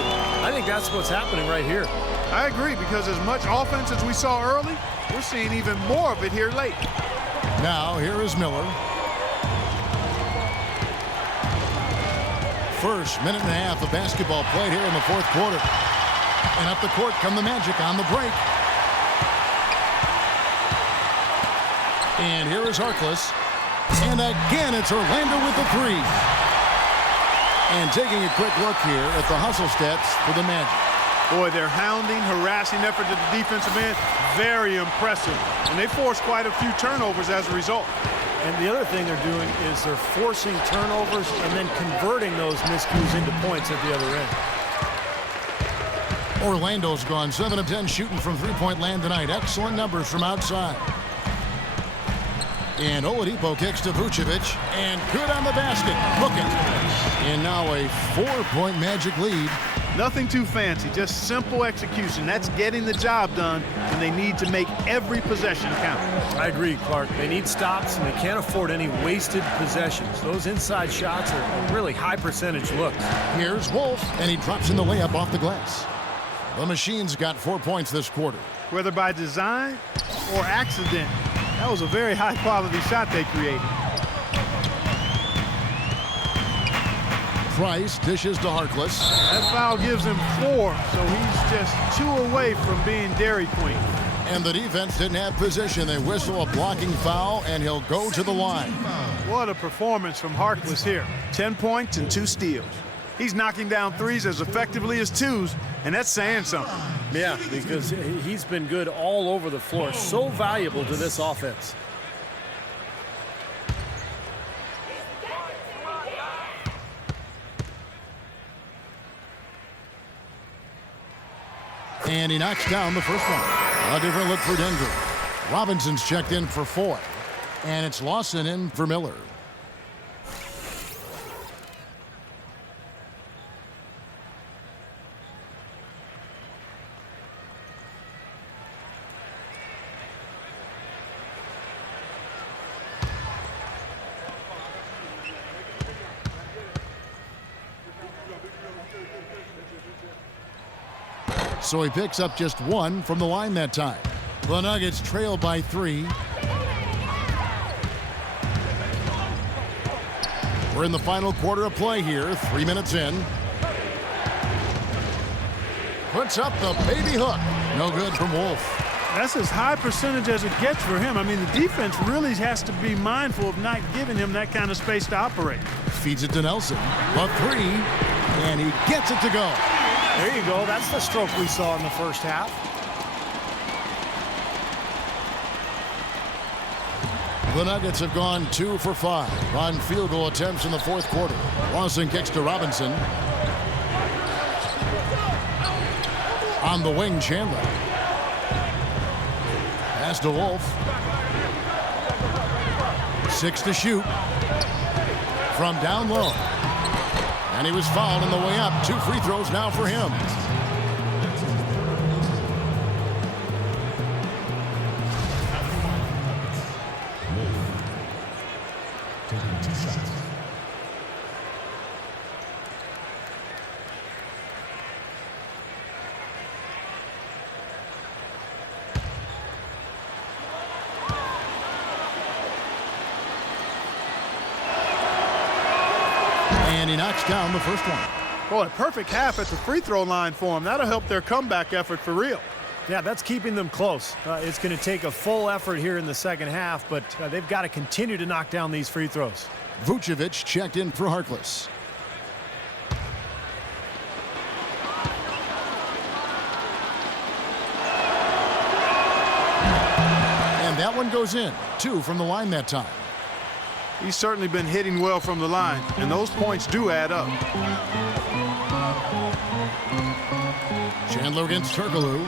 I think that's what's happening right here. I agree, because as much offense as we saw early, we're seeing even more of it here late. Now, here is Miller. First minute and a half of basketball played here in the fourth quarter. And up the court come the Magic on the break. And here is Harkless. And again, it's Orlando with the three. And taking a quick look here at the hustle stats for the Magic. Boy, their hounding, harassing effort at the defensive end, very impressive. And they forced quite a few turnovers as a result. And the other thing they're doing is they're forcing turnovers and then converting those miscues into points at the other end. Orlando's gone 7 of 10 shooting from three-point land tonight. Excellent numbers from outside. And Oladipo kicks to Vucevic, and good on the basket. Look it. And now a 4-point Magic lead. Nothing too fancy, just simple execution. That's getting the job done, and they need to make every possession count. I agree, Clark. They need stops, and they can't afford any wasted possessions. Those inside shots are really high-percentage looks. Here's Wolf, and he drops in the layup off the glass. The Machine's got 4 points this quarter. Whether by design or accident, that was a very high-quality shot they created. Price dishes to Harkless. That foul gives him 4, so he's just 2 away from being Dairy Queen. And the defense didn't have position. They whistle a blocking foul, and he'll go to the line. What a performance from Harkless here. 10 points and 2 steals. He's knocking down threes as effectively as twos, and that's saying something. Yeah, because he's been good all over the floor. So valuable to this offense. And he knocks down the first one. A different look for Denver. Robinson's checked in for 4. And it's Lawson in for Miller. So he picks up just 1 from the line that time. The Nuggets trail by 3. We're in the final quarter of play here, 3 minutes in. Puts up the baby hook. No good from Wolf. That's as high percentage as it gets for him. I mean, the defense really has to be mindful of not giving him that kind of space to operate. Feeds it to Nelson. A 3, and he gets it to go. There you go. That's the stroke we saw in the first half. The Nuggets have gone 2 for 5 on field goal attempts in the fourth quarter. Lawson kicks to Robinson. On the wing, Chandler. Pass to Wolf. 6 to shoot. From down low. And he was fouled on the way up. 2 free throws now for him. And he knocks down the first one. Boy, perfect half at the free throw line for him. That'll help their comeback effort for real. Yeah, that's keeping them close. It's going to take a full effort here in the second half, but they've got to continue to knock down these free throws. Vucevic checked in for Harkless. And that one goes in. 2 from the line that time. He's certainly been hitting well from the line, and those points do add up. Chandler against Turkoglu.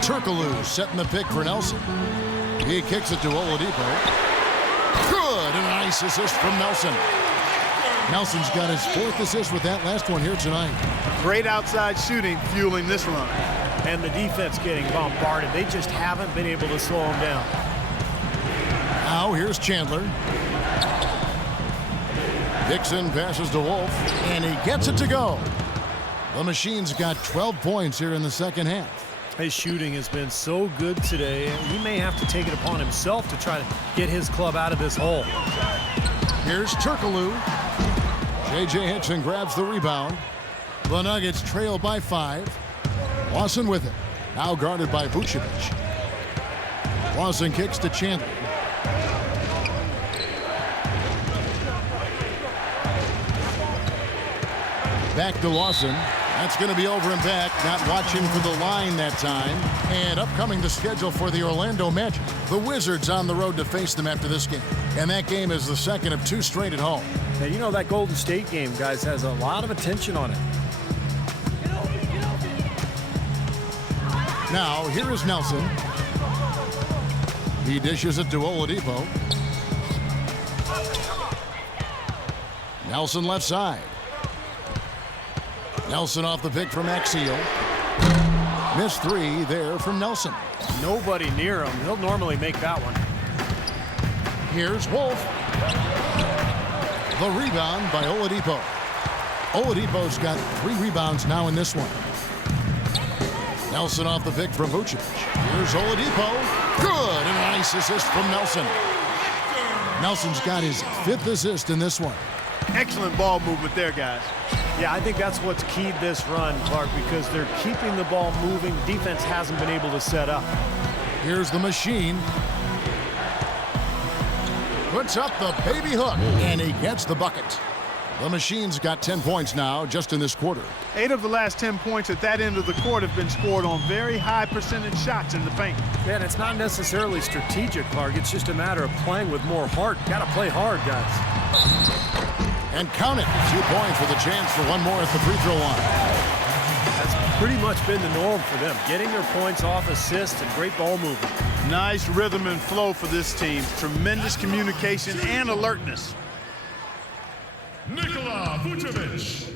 Turkoglu setting the pick for Nelson. He kicks it to Oladipo. Good, and a nice assist from Nelson. Nelson's got his 4th assist with that last one here tonight. Great outside shooting fueling this run. And the defense getting bombarded. They just haven't been able to slow him down. Now here's Chandler. Dixon passes to Wolf, and he gets it to go. The Machine's got 12 points here in the second half. His shooting has been so good today. He may have to take it upon himself to try to get his club out of this hole. Here's Turkoglu. J.J. Hickson grabs the rebound. The Nuggets trail by 5. Lawson with it. Now guarded by Vucevic. Lawson kicks to Chandler. Back to Lawson. That's going to be over and back. Not watching for the line that time. And upcoming the schedule for the Orlando Magic. The Wizards on the road to face them after this game. And that game is the second of 2 straight at home. Now, you know, that Golden State game, guys, has a lot of attention on it. Now, here is Nelson. He dishes it to Oladipo. Nelson left side. Nelson off the pick from Axial. Missed 3 there from Nelson. Nobody near him. He'll normally make that one. Here's Wolf. The rebound by Oladipo. Oladipo's got 3 rebounds now in this one. Nelson off the pick from Vucevic. Here's Oladipo. Good. And a nice assist from Nelson. Nelson's got his 5th assist in this one. Excellent ball movement there, guys. Yeah, I think that's what's keyed this run, Clark, because they're keeping the ball moving. Defense hasn't been able to set up. Here's the Machine. Puts up the baby hook, and he gets the bucket. The Machine's got 10 points now just in this quarter. 8 of the last 10 points at that end of the court have been scored on very high percentage shots in the paint. Yeah, and it's not necessarily strategic, Clark. It's just a matter of playing with more heart. Got to play hard, guys. And count it. 2 points with a chance for one more at the free throw line. That's pretty much been the norm for them. Getting their points off assists and great ball movement. Nice rhythm and flow for this team. Tremendous communication and alertness. Nikola Vucevic.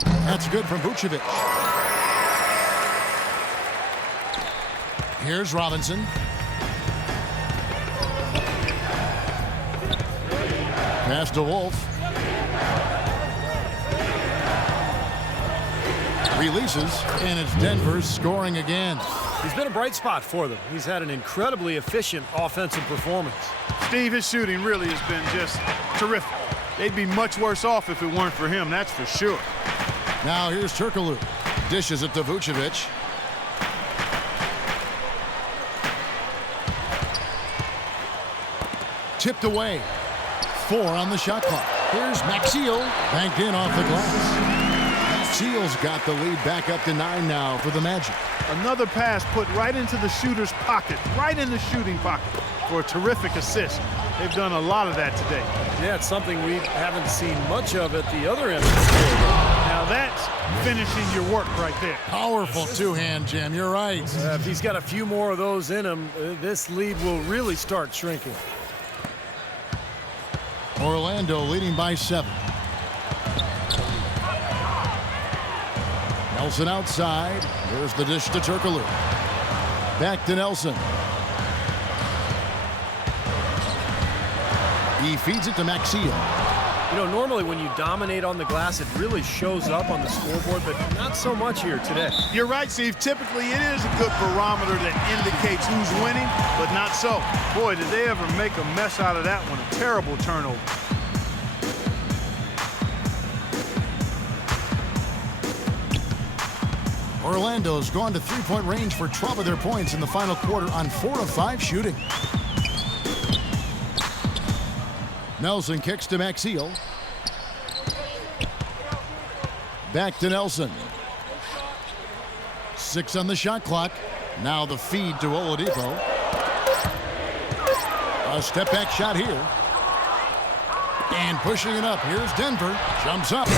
That's good from Vucevic. Here's Robinson. Pass to Wolf. Releases, and it's Denver scoring again. He's been a bright spot for them. He's had an incredibly efficient offensive performance. Steve, his shooting really has been just terrific. They'd be much worse off if it weren't for him, that's for sure. Now here's Turkoglu. Dishes it to Vucevic. Tipped away. 4 on the shot clock. Here's Maxiel. Banked in off the glass. Maxiel's got the lead back up to 9 now for the Magic. Another pass put right into the shooter's pocket, right in the shooting pocket for a terrific assist. They've done a lot of that today. Yeah, it's something we haven't seen much of at the other end of the floor. Now that's finishing your work right there. Powerful 2-hand jam, you're right. If he's got a few more of those in him, this lead will really start shrinking. Orlando leading by 7. Nelson outside. There's the dish to Turkoglu. Back to Nelson. He feeds it to Maxiel. You know, normally when you dominate on the glass, it really shows up on the scoreboard, but not so much here today. You're right, Steve. Typically, it is a good barometer that indicates who's winning, but not so. Boy, did they ever make a mess out of that one. A terrible turnover. Orlando's gone to 3-point range for 12 of their points in the final quarter on 4 of 5 shooting. Nelson kicks to Maxiel. Back to Nelson. 6 on the shot clock. Now the feed to Oladipo. A step back shot here. And pushing it up. Here's Denver. Jumps up.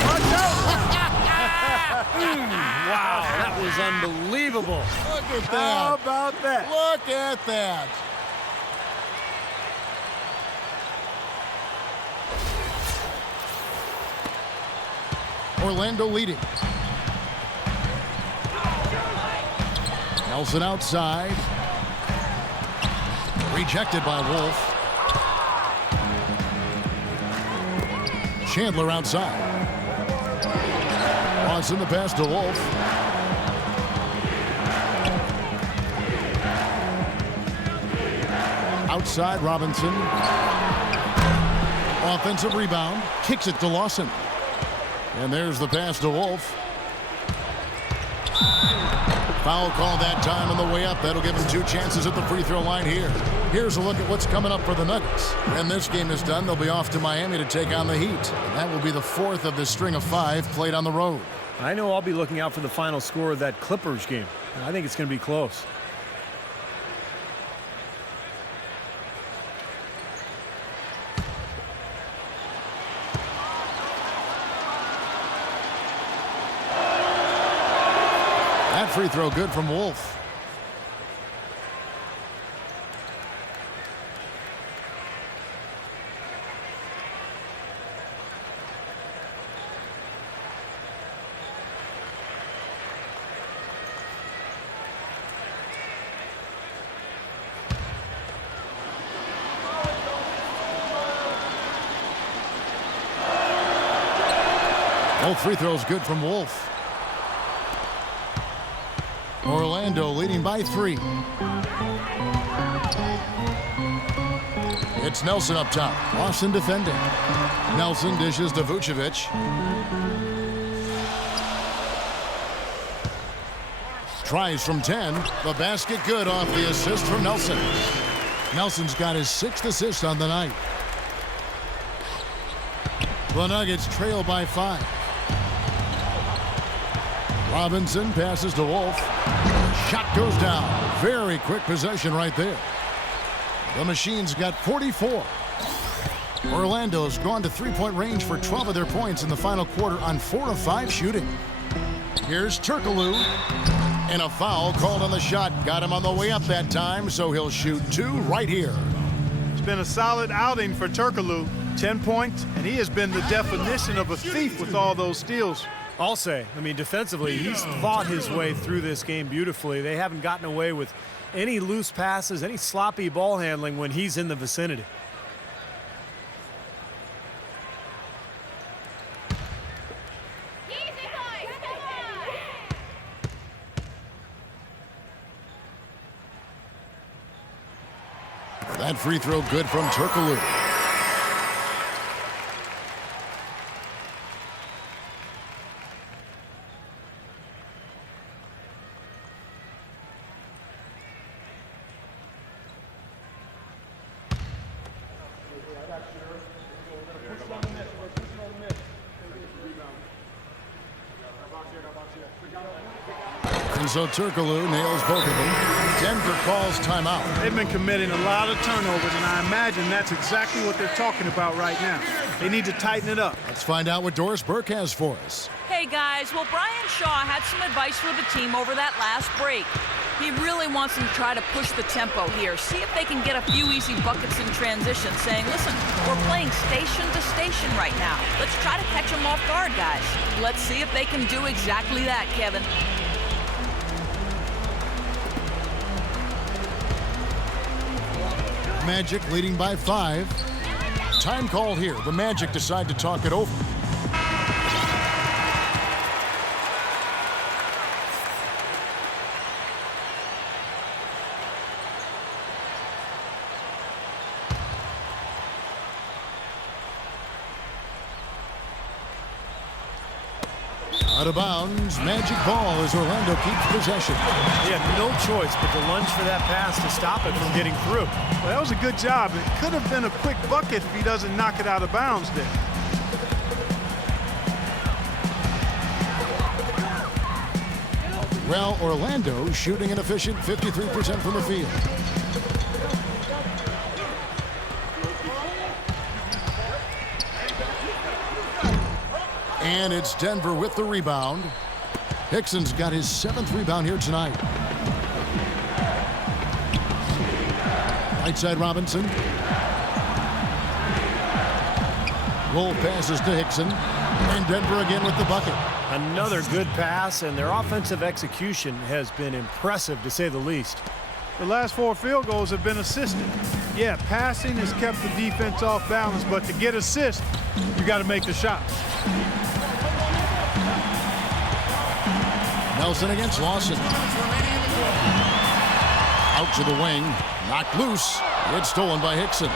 Wow, that was unbelievable. Look at that. How about that? Look at that. Orlando leading. Nelson outside. Rejected by Wolf. Chandler outside. Lawson the pass to Wolf. Outside Robinson. Offensive rebound. Kicks it to Lawson. And there's the pass to Wolf. Foul call that time on the way up. That'll give him 2 chances at the free throw line here. Here's a look at what's coming up for the Nuggets. When this game is done, they'll be off to Miami to take on the Heat. And that will be the 4th of the string of 5 played on the road. I know I'll be looking out for the final score of that Clippers game. I think it's going to be close. That free throw good from Wolf. Both free throws good from Wolf. Orlando leading by 3. It's Nelson up top. Lawson defending. Nelson dishes to Vucevic. Tries from 10. The basket good off the assist from Nelson. Nelson's got his 6th assist on the night. The Nuggets trail by 5. Robinson passes to Wolf. Shot goes down. Very quick possession right there. The Machine's got 44. Orlando's gone to three-point range for 12 of their points in the final quarter on 4 of 5 shooting. Here's Turkoglu. And a foul called on the shot. Got him on the way up that time, so he'll shoot 2 right here. It's been a solid outing for Turkoglu. 10 points, and he has been the definition of a thief with all those steals. I'll say, I mean, defensively, he's fought his way through this game beautifully. They haven't gotten away with any loose passes, any sloppy ball handling when he's in the vicinity. That free throw good from Turkoglu. And so Turkoglu nails both of them. Denver calls timeout. They've been committing a lot of turnovers, and I imagine that's exactly what they're talking about right now. They need to tighten it up. Let's find out what Doris Burke has for us. Hey guys, well, Brian Shaw had some advice for the team over that last break. He really wants them to try to push the tempo here, see if they can get a few easy buckets in transition, saying, listen, we're playing station to station right now. Let's try to catch them off guard, guys. Let's see if they can do exactly that, Kevin. Magic leading by 5. Time called here. The Magic decide to talk it over. Out of bounds, Magic ball as Orlando keeps possession. He had no choice but to lunge for that pass to stop it from getting through. Well, that was a good job. It could have been a quick bucket if he doesn't knock it out of bounds there. Well, Orlando shooting an efficient 53% from the field. And it's Denver with the rebound. Hickson's got his 7th rebound here tonight. Right side Robinson. Wolf passes to Hickson. And Denver again with the bucket. Another good pass, and their offensive execution has been impressive, to say the least. The last 4 field goals have been assisted. Yeah, passing has kept the defense off balance, but to get assists, you got to make the shots. Nelson against Lawson. Out to the wing. Knocked loose. It's stolen by Hickson.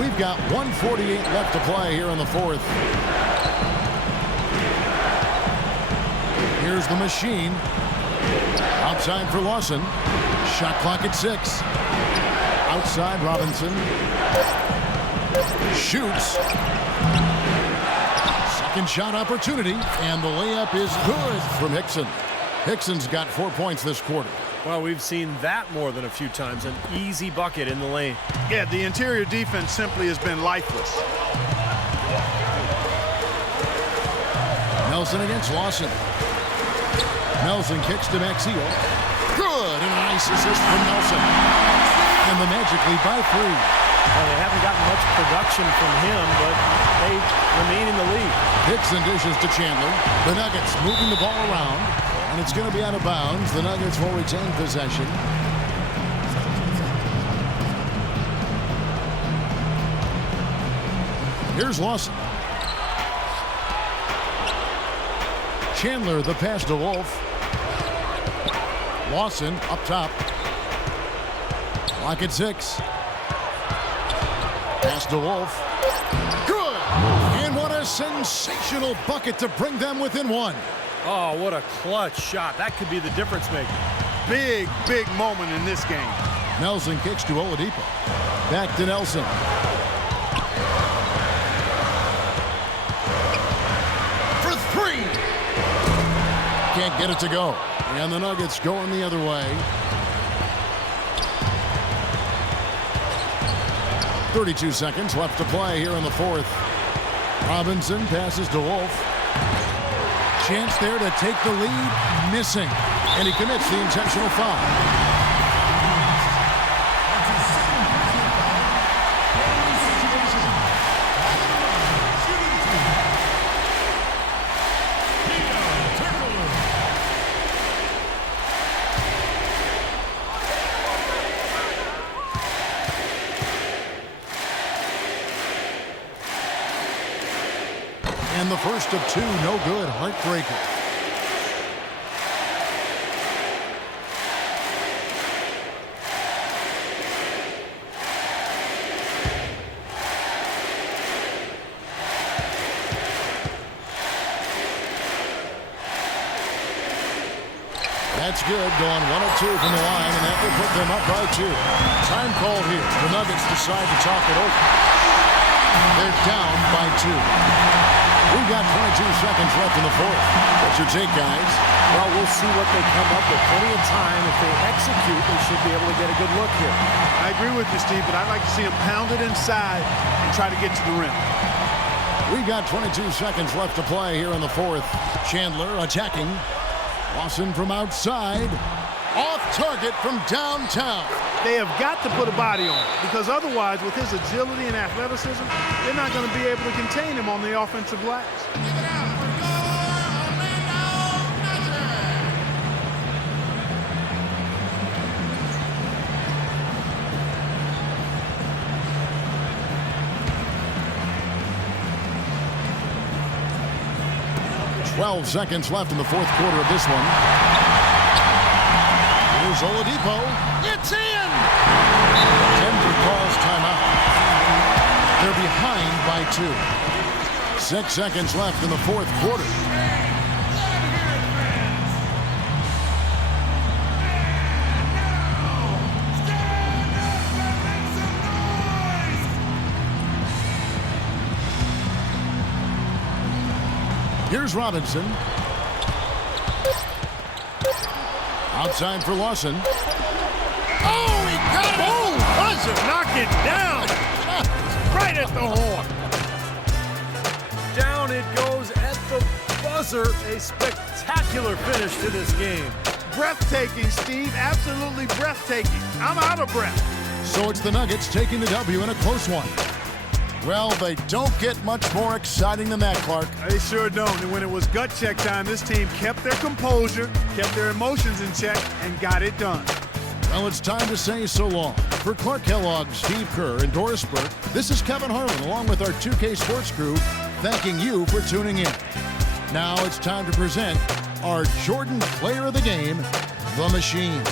We've got 1:48 left to play here in the fourth. Here's the machine. Outside for Lawson. Shot clock at 6. Outside Robinson. Shoots. Second shot opportunity, and the layup is good from Hickson. Hickson's got 4 points this quarter. Well, we've seen that more than a few times. An easy bucket in the lane. Yeah, the interior defense simply has been lifeless. Nelson against Lawson. Nelson kicks to Maxio. Good, and a nice assist from Nelson. And the Magic lead by 3. Well, they haven't gotten much production from him, but they remain in the lead. Hickson dishes to Chandler. The Nuggets moving the ball around, and it's going to be out of bounds. The Nuggets will retain possession. Here's Lawson. Chandler, the pass to Wolf. Lawson up top. Clock at 6. Pass to Wolf. Good! And what a sensational bucket to bring them within 1. Oh, what a clutch shot. That could be the difference maker. Big, big moment in this game. Nelson kicks to Oladipo. Back to Nelson. For 3! Can't get it to go. And the Nuggets going the other way. 32 seconds left to play here in the fourth. Robinson passes to Wolf. Chance there to take the lead. Missing. And he commits the intentional foul. And the first of 2, no good. Heartbreaker. That's good. Going 1 of 2 from the line, and that will put them up by 2. Time called here. The Nuggets decide to talk it over. They're down by 2. We've got 22 seconds left in the fourth. What's your take, guys? Well, we'll see what they come up with. Plenty of time. If they execute, they should be able to get a good look here. I agree with you, Steve, but I'd like to see them pound it inside and try to get to the rim. We've got 22 seconds left to play here in the fourth. Chandler attacking. Lawson from outside. Off target from downtown. They have got to put a body on it, because otherwise, with his agility and athleticism, they're not going to be able to contain him on the offensive glass. Give it out for Orlando Magic. 12 seconds left in the fourth quarter of this one. Here's Oladipo. It's in! Denver calls timeout. They're behind by 2. 6 seconds left in the fourth quarter. Here's Robinson. Outside for Lawson. Oh, he got it! Oh, buzzer! Knock it down! Right at the horn. Down it goes at the buzzer. A spectacular finish to this game. Breathtaking, Steve. Absolutely breathtaking. I'm out of breath. So it's the Nuggets taking the W in a close one. Well, they don't get much more exciting than that, Clark. They sure don't. And when it was gut check time, this team kept their composure, kept their emotions in check, and got it done. Well, it's time to say so long. For Clark Kellogg, Steve Kerr, and Doris Burke, this is Kevin Harlan, along with our 2K Sports crew, thanking you for tuning in. Now it's time to present our Jordan Player of the Game, The Machine.